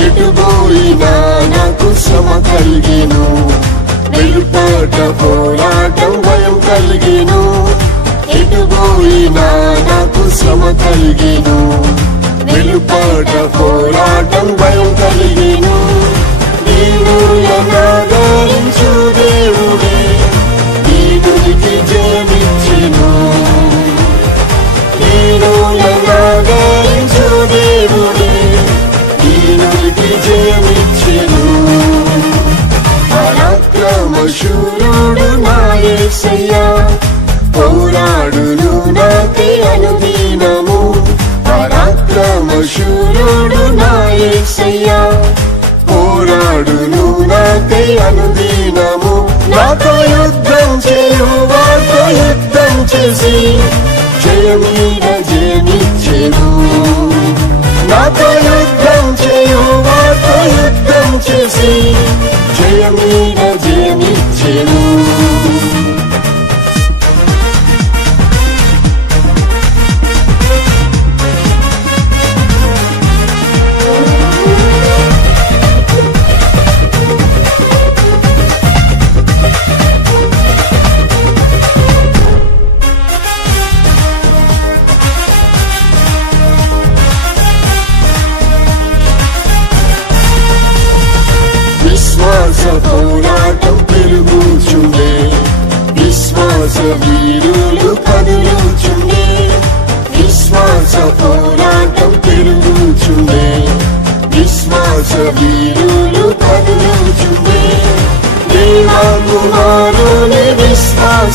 ఎటుపోయినా నాకు శ్రమ కలిగెను. వెలుపట పోరాటం భయం కలిగెను. ఎటుపోయినా నాకు శ్రమ కలిగెను. వెలుపట పోరాటం భయం కలిగెను. దీనులనాదరించు దేవుడే దీనునికి జయమిచ్చెను. దీనులనాదరించు దేవుడే దీనునికి జయమిచ్చెను. పరాక్రమశూరుడు నా యేసయ్యా పోరాడును నాకే అనుదినము. పరాక్రమశూరుడు నా యేసయ్యా పోరాడును నాకే అనుదినము. నాతో యుద్ధం చేయు వారితో యుద్ధం చేసి జయమీద జయమిచ్చెను. నాతో యుద్ధం చేయు వారితో యుద్ధం చేసి జయమీద జయమిచ్చెను.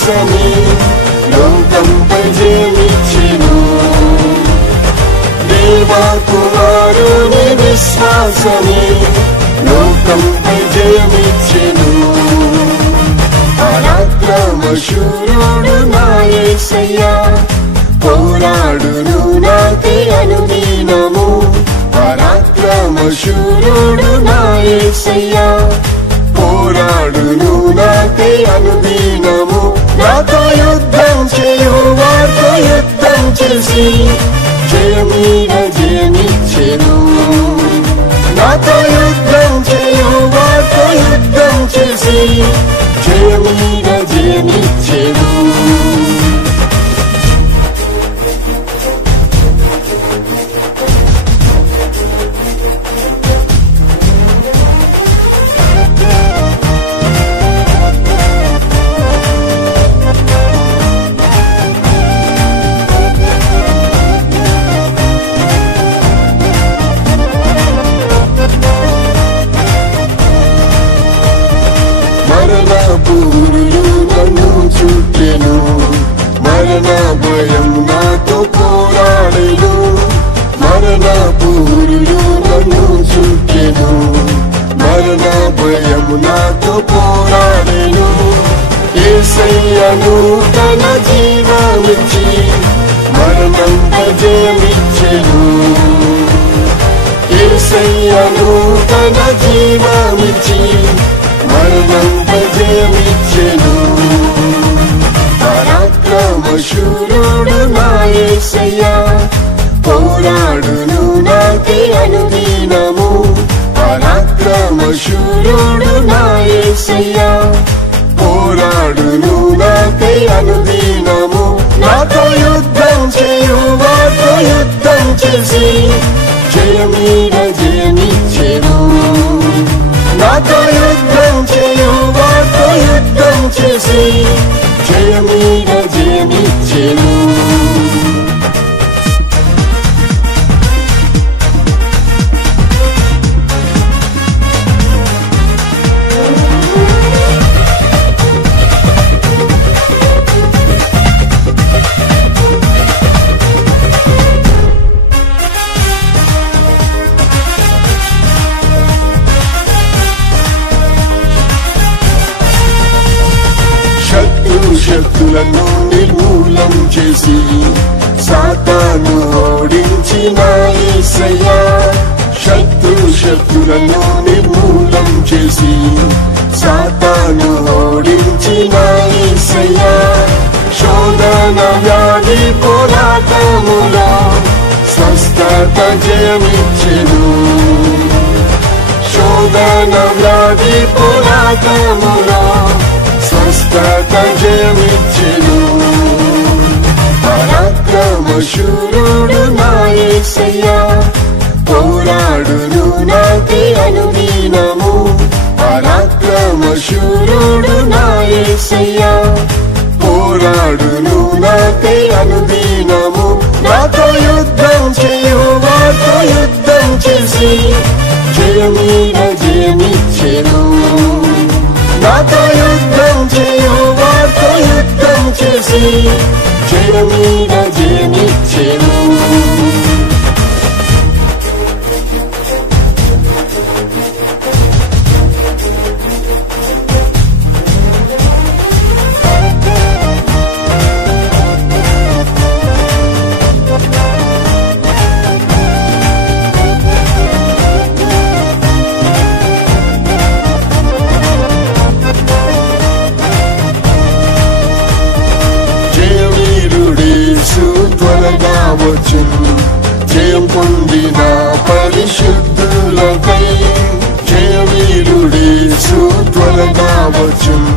విశ్వాసమే లోకంపై జయమిచ్చెను. దేవా కుమారుని విశ్వాసమే లోకంపై జయమిచ్చెను. పరాక్రమశూరుడు నా యేసయ్యా పోరాడును నాకై అనుదినము. పరాక్రమశూరుడు నా యేసయ్యా పోరాడును నాకై అనుదినము. నాతో యుద్ధం చేయు వారితో యుద్ధం చేసి జయమీద జయమిచ్చెను. నాతో యుద్ధం చేయు వారితో యుద్ధం చేసి జయమీద జయమిచ్చెను. మరణపురులు నన్ను చుట్టెను. మరణ భయం నాతో పోరాడెను. మరణపురులు నన్ను చుట్టెను. మరణ భయం నాతో పోరాడెను. యేసయ్యను తన జీవమిచ్చి మరణంపై జయమిచ్చెను. యేసయ్యను తన జీవమిచ్చి మరణంపై జయమిచ్చెను. పరాక్రమశూరుడు నా యేసయ్యా పోరాడును నాకై అనుదినము. పరాక్రమశూరుడు నా యేసయ్యా పోరాడును నాకై అనుదినము. నాతో యుద్ధం చేయు వారితో యుద్ధం చేసి జయమీద జయమిచ్చెను. నాతో యుద్ధం చేయు వారితో యుద్ధం చేసి జయమీద జయమిచ్చెను. శక్తులను నిర్మూలం చేసి సాతాను ఓడించిన యేసయ్యా. శక్తులను నిర్మూలం చేసి సాతాను ఓడించిన యేసయ్యా. శోధన వ్యాధి పోరాటములో స్వస్థత జయమిచ్చెను. శోధన వ్యాధి పోరాటములో స్వస్థత జయమిచ్చెను. పరాక్రమశూరుడు నా యేసయ్యా పోరాడును నాకై అనుదినము. పరాక్రమశూరుడు నా యేసయ్యా పోరాడును నాకై అనుదినము. నాతో యుద్ధం చేయు వారితో యుద్ధం చేసి జయమీద జయమిచ్చెను. నాతో యుద్ధం చేయు వారితో యుద్ధం చేసి జయమీద జయమిచ్చెను. త్వరగా వచ్చును. జయం పొందిన పరిశుద్ధులకై జయవీరుడేసు త్వరగా వచ్చును.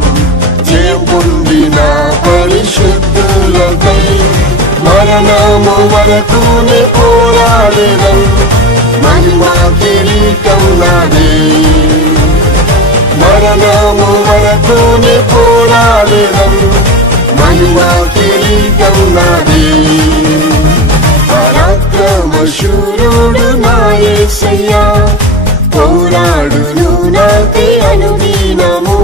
జయం పొందిన పరిశుద్ధులకై మరణము వరకునే పోరాడెదం. మహిమా కిరీటం నాదే. మరణము వరకునే పోరాడెదం. మహిమా కిరీటం నాదే. పరాక్రమశూరుడు నా యేసయ్యా పోరాడును నాకై అనుదినము.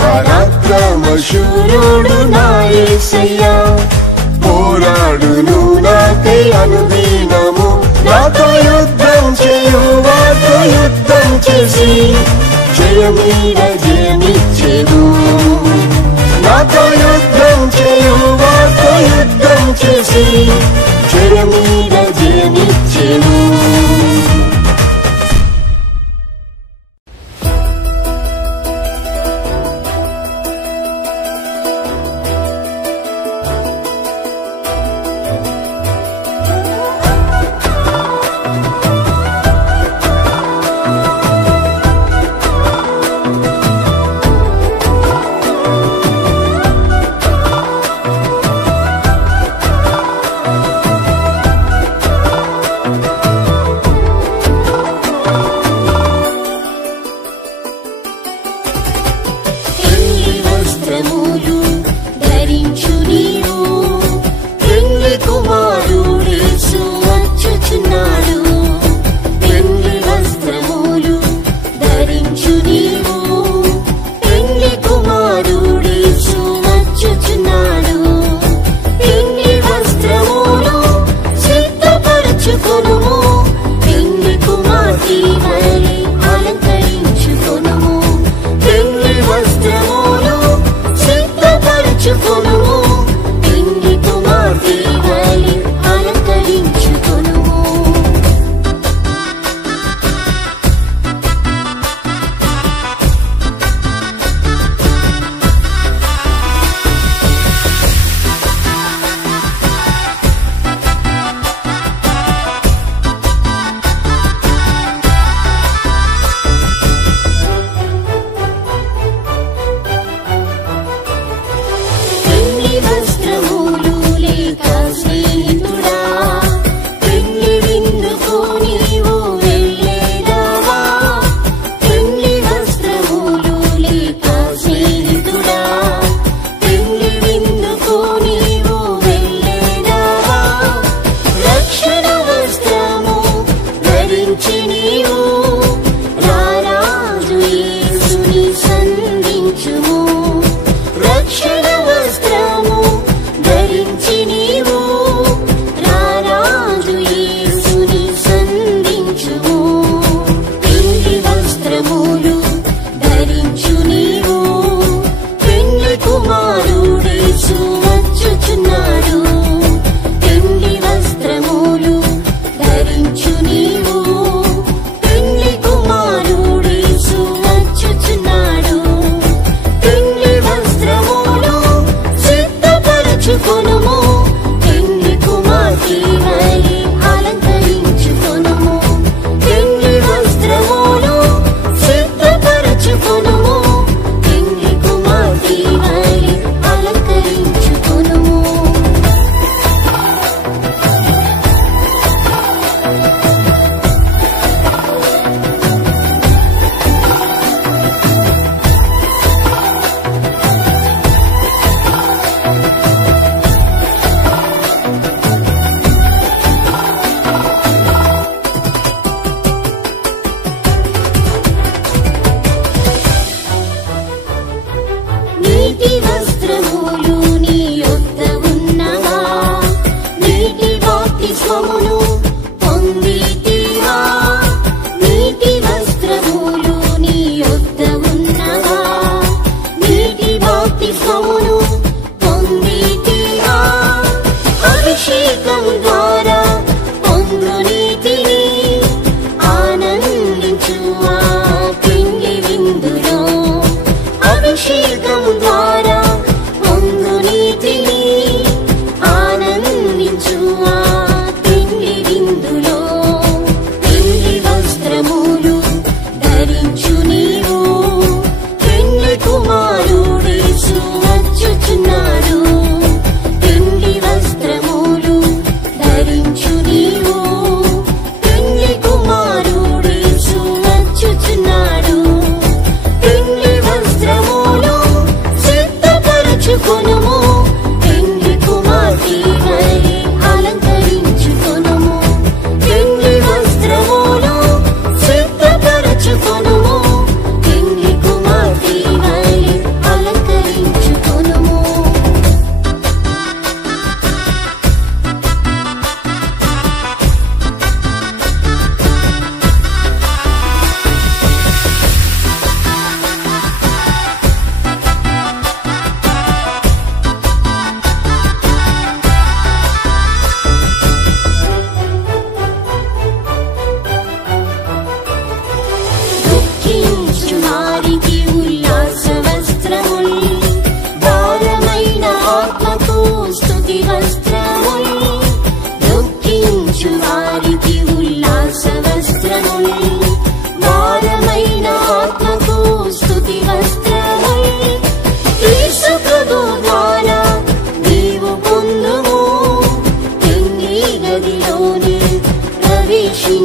పరాక్రమ పరమశూరుడు నా యేసయ్యా. పోరాడును నాకై అనుదినము, నాతో యుద్ధం చేయు వారితో యుద్ధం చేసి జయమీద జయమిచ్చెను. నాతో యుద్ధం చేయు వారితో యుద్ధం చేసి జయమీద జయమిచ్చెను.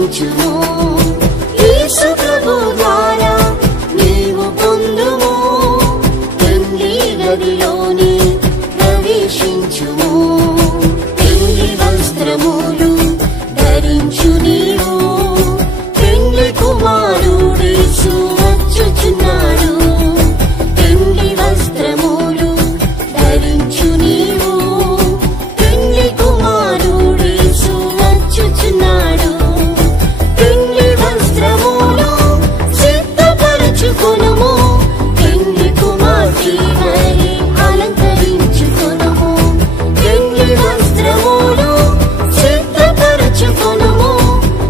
ప్రవేశించుము. యేసు ప్రభు ద్వారా నీవు పొందుము. పెండ్లి గదిలోని ప్రవేశించుము. పెండ్లి వస్త్రములు ధరించు నీవు. పెండ్లి కుమారుడేసు వచ్చుచున్నాడు. పెండ్లి వస్త్రములు ధరించు నీవు. పెండ్లి కుమారుడేసు వచ్చుచున్నాడు. పెండ్లి వస్త్రములు సిద్ధపరచుకొనుము. పెండ్లి కుమార్తె వలె అలంకరించుకొనుము. పెండ్లి వస్త్రములు సిద్ధపరచుకొనుము.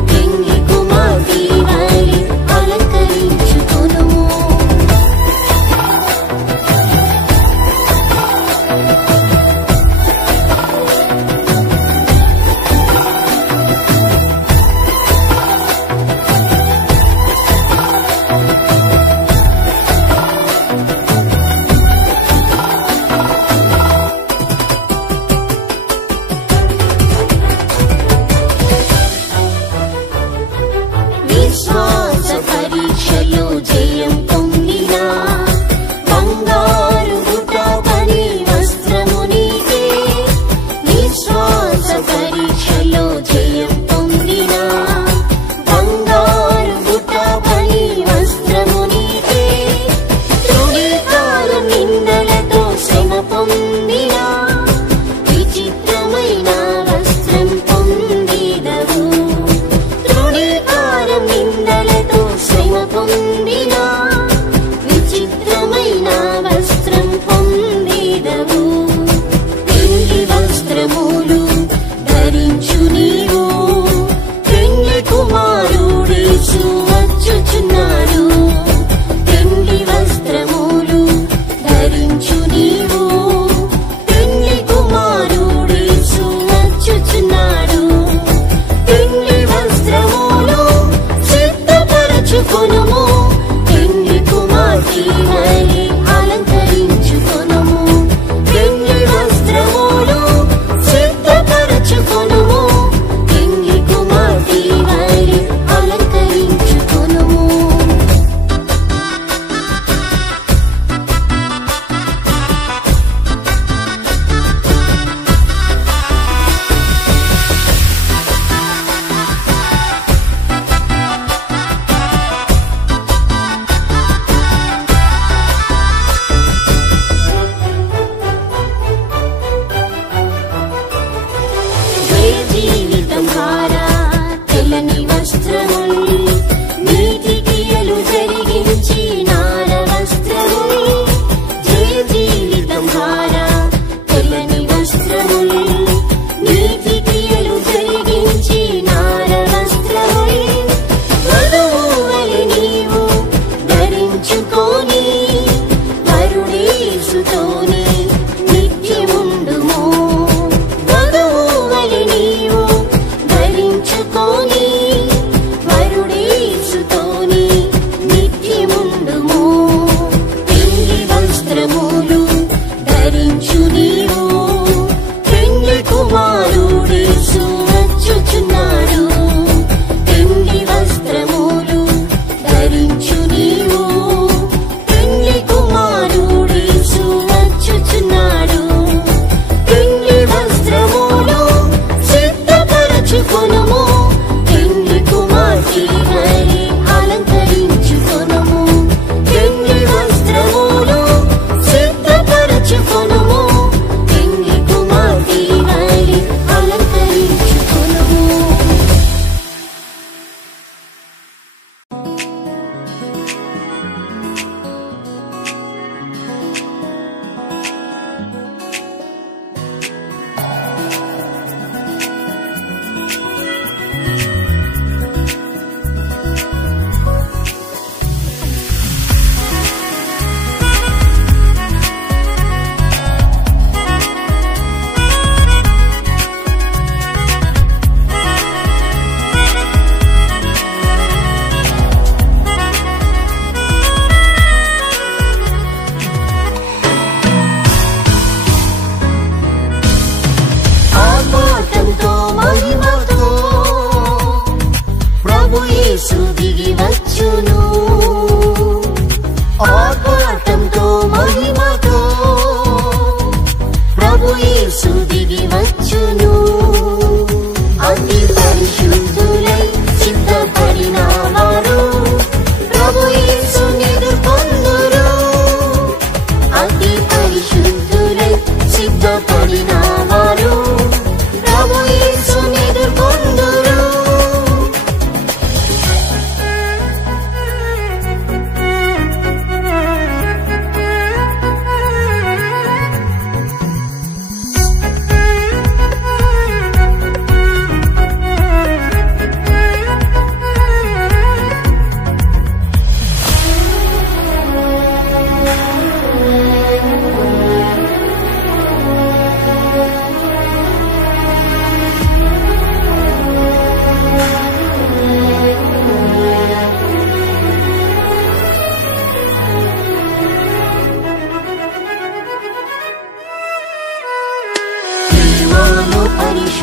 పెండ్లి కుమార్తె వలె అలంకరించుకొనుము. విశ్వాస పరీక్షలో జయం పొందిన బంగారు బుట్ట పని వస్త్రము నీకే. విశ్వాస పరీక్షలో జయం పొందిన బంగారు బుట్ట పని వస్త్రము నీకే. తృణీకారం నిందలతో శ్రమ పొందిన విచిత్రమైన వస్త్రం పొందిదవు. తృణీకారం నిందలతో శ్రమ పొందిన విచిత్రమైన వస్త్రం పొందిదవు. పెండ్లి వస్త్రములు ధరించు నీవు. పెండ్లి కుమారుడేసు వచ్చుచున్నాడు. పెండ్లి వస్త్రములు ధరించు నీవు. పెండ్లి కుమారుడేసు వచ్చుచున్నాడు. పెండ్లి వస్త్రములు సిద్ధపరచుకొనుము. పెండ్లి కుమార్తె వలె అలంకరించుకొనుము. పెండ్లి వస్త్రములు సిద్ధపరచుకొనుము. పెండ్లి కుమార్తె వలె అలంకరించుకొనుము. జయ జీవితం హారా తెల్లని వస్త్రములు. నీతి క్రియలు జరిగించి నార వస్త్రములు. జయ జీవితం హారా తెల్లని వస్త్రములు. నీతి క్రియలు జరిగించి నార వస్త్రములు. వధువు వలె నీవు ధరించుకొని వరుడేసుతోనే నిత్యముండుము. వధువు వలె నీవు ధరించుకొని వరుడేసుతోనే నిత్యముండుము. పెండ్లి వస్త్రములు ధరించు నీవు. పెండ్లి కుమారుడేసు వచ్చుచున్నాడు. పెండ్లి వస్త్రములు ధరించు నీవు. పెండ్లి కుమారుడేసు వచ్చుచున్నాడు. పెండ్లి వస్త్రములు సిద్ధపరచుకొనుము. పెండ్లి కుమార్తె వలె అలంకరించుకొనుము. పెండ్లి వస్త్రములు సిద్ధపరచుకొనుము. పెండ్లి కుమార్తె వలె అలంకరించుకొనుము.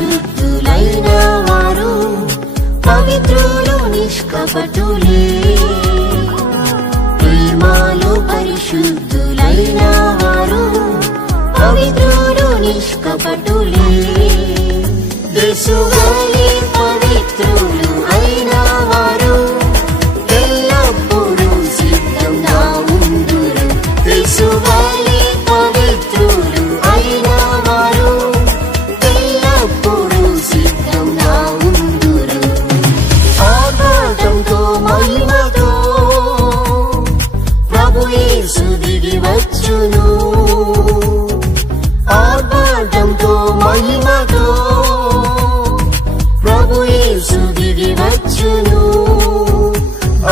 పరిశుద్ధులైన వారు పవిత్రులు నిష్కపటులే. ప్రేమలో పరిశుద్ధులైన వారు పవిత్రులు నిష్కపటులే. యేసువలే పవిత్రులు అయిన వారు ఎల్లప్పుడూ సిద్ధంగా ఉందురు. యేసువలే పవిత్రులు అయిన వారు ఎల్లప్పుడూ సిద్ధంగా ఉందురు. ఆర్భాటంతో మహిమతో ప్రభు యేసు దిగి వచ్చును. ఆర్భాటంతో మహిమతో ప్రభు యేసు దిగి వచ్చును.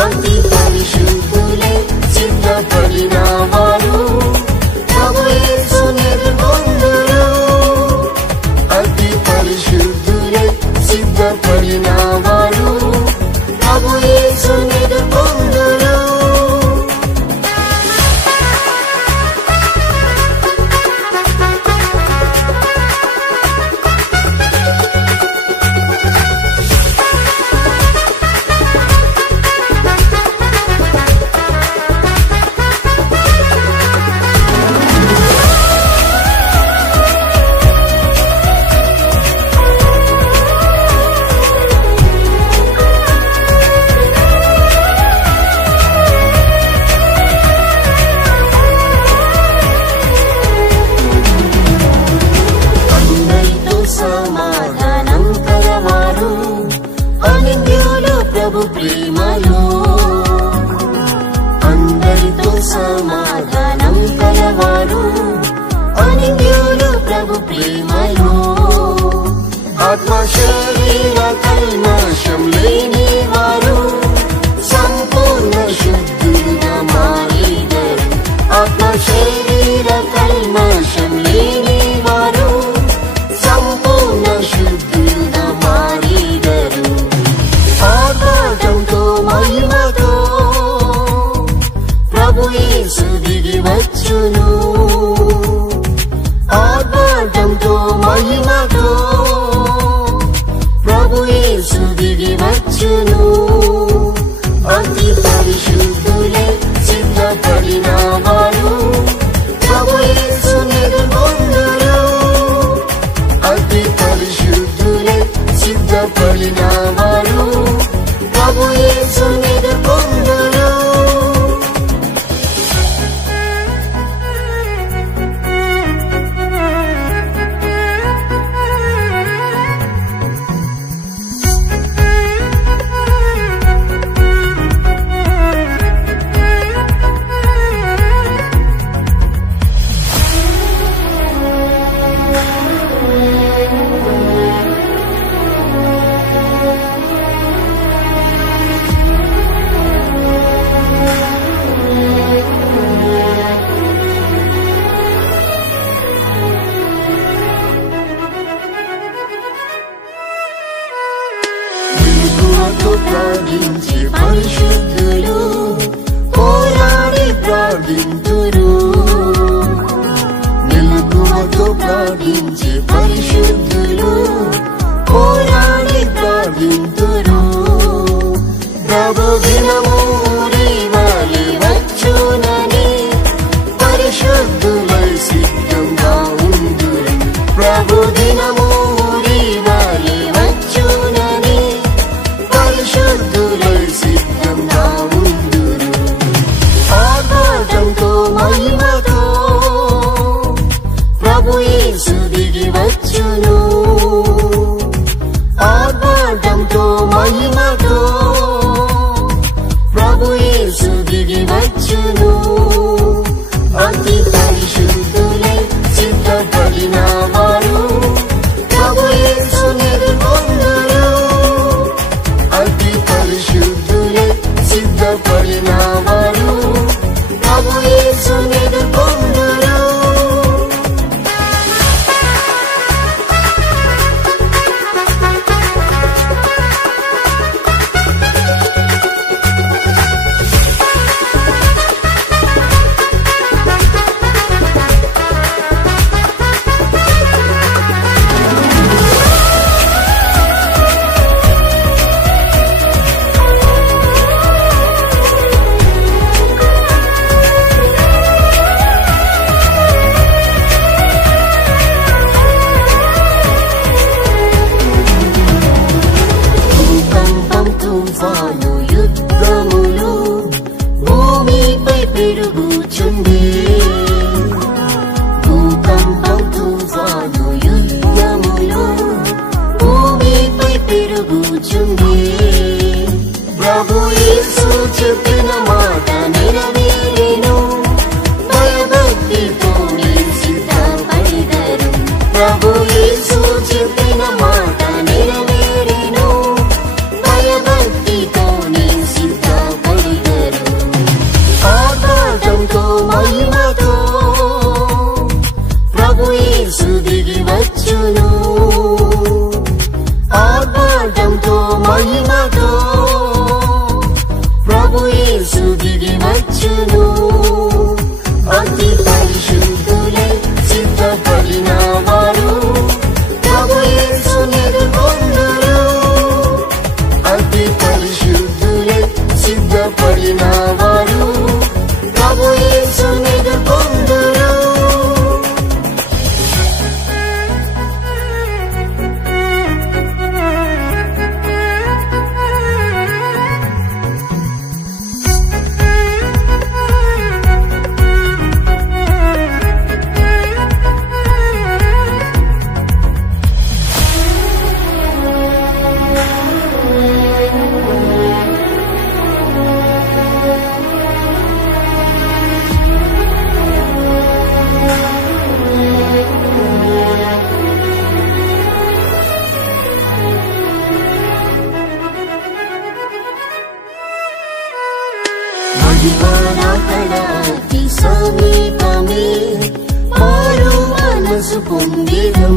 అతి పరిశుద్ధులే సిద్ధపడిన వారు ప్రభు యేసుని ఎదుర్కొందురు. అతి పరిశుద్ధులే సిద్ధపడిన వారు ప్రభు యేసుని ఎదుర్కొందురు. సమాధానం కలవారు అనింద్యులు ప్రభు ప్రేమలో. అందరితో సమాధానం కలవారు అనింద్యులు ప్రభు ప్రేమలో. ఆత్మ శరీర కల్మషం లేని వారు సంపూర్ణ శుద్ధులుగా మారేదరు. ఆత్మ శరీర కల్మషం లేని వారు సంపూర్ణ శుద్ధులుగా మారేదరు. ఆర్భాటంతో మహిమతో ప్రభు యేసు దిగి వచ్చును. ఆర్భాటంతో మహిమతో ప్రభు యేసు దిగి వచ్చును. అతి పరిశుద్ధులే సిద్ధపడిన వారు ప్రభు యేసుని ఎదుర్కొందురు. అతి పరిశుద్ధులే సిద్ధపడిన వారు ప్రభు యేసుని ఎదుర్కొందురు. ప్రార్థించే పరిశుద్ధులు పోరాడి ప్రార్థింతురు. మెలకువతో ప్రార్థించే పరిశుద్ధులు పోరాడి ప్రార్థింతురు. ప్రభు దినము ఊరివలె వచ్చునని పరిశుద్ధులై సిద్ధంగా ఉందురు. ప్రభు దినము ఊరివలె వచ్చునని పరిశుద్ధులై సిద్ధంగా ఉందురు. ఆర్భాటంతో మహిమతో ప్రభు యేసు దిగి వచ్చును. జరుగుచుంది. ప్రభు యేసు చెప్పిన మాట నెరవేరెను, భయభక్తితోనే సిద్ధపడిదరు. ప్రభు యేసు చెప్పిన మాట నెరవేరెను, భయభక్తితోనే సిద్ధపడిదరు. ఆర్భాటంతో మహిమతో ప్రభు యేసు దిగి వచ్చును. ఆర్భాటంతో మహిమతో ప్రభు యేసు దిగి వచ్చును. అతి పరిశుద్ధులే సిద్ధపడిన వారు ప్రభు యేసుని ఎదుర్కొందురు. అతి పరిశుద్ధులే సిద్ధపడిన వారు ప్రభు యేసుని ఎదుర్కొందురు. మహిమనాకడాతి సమీపమే మారు మనసు పొందిదం.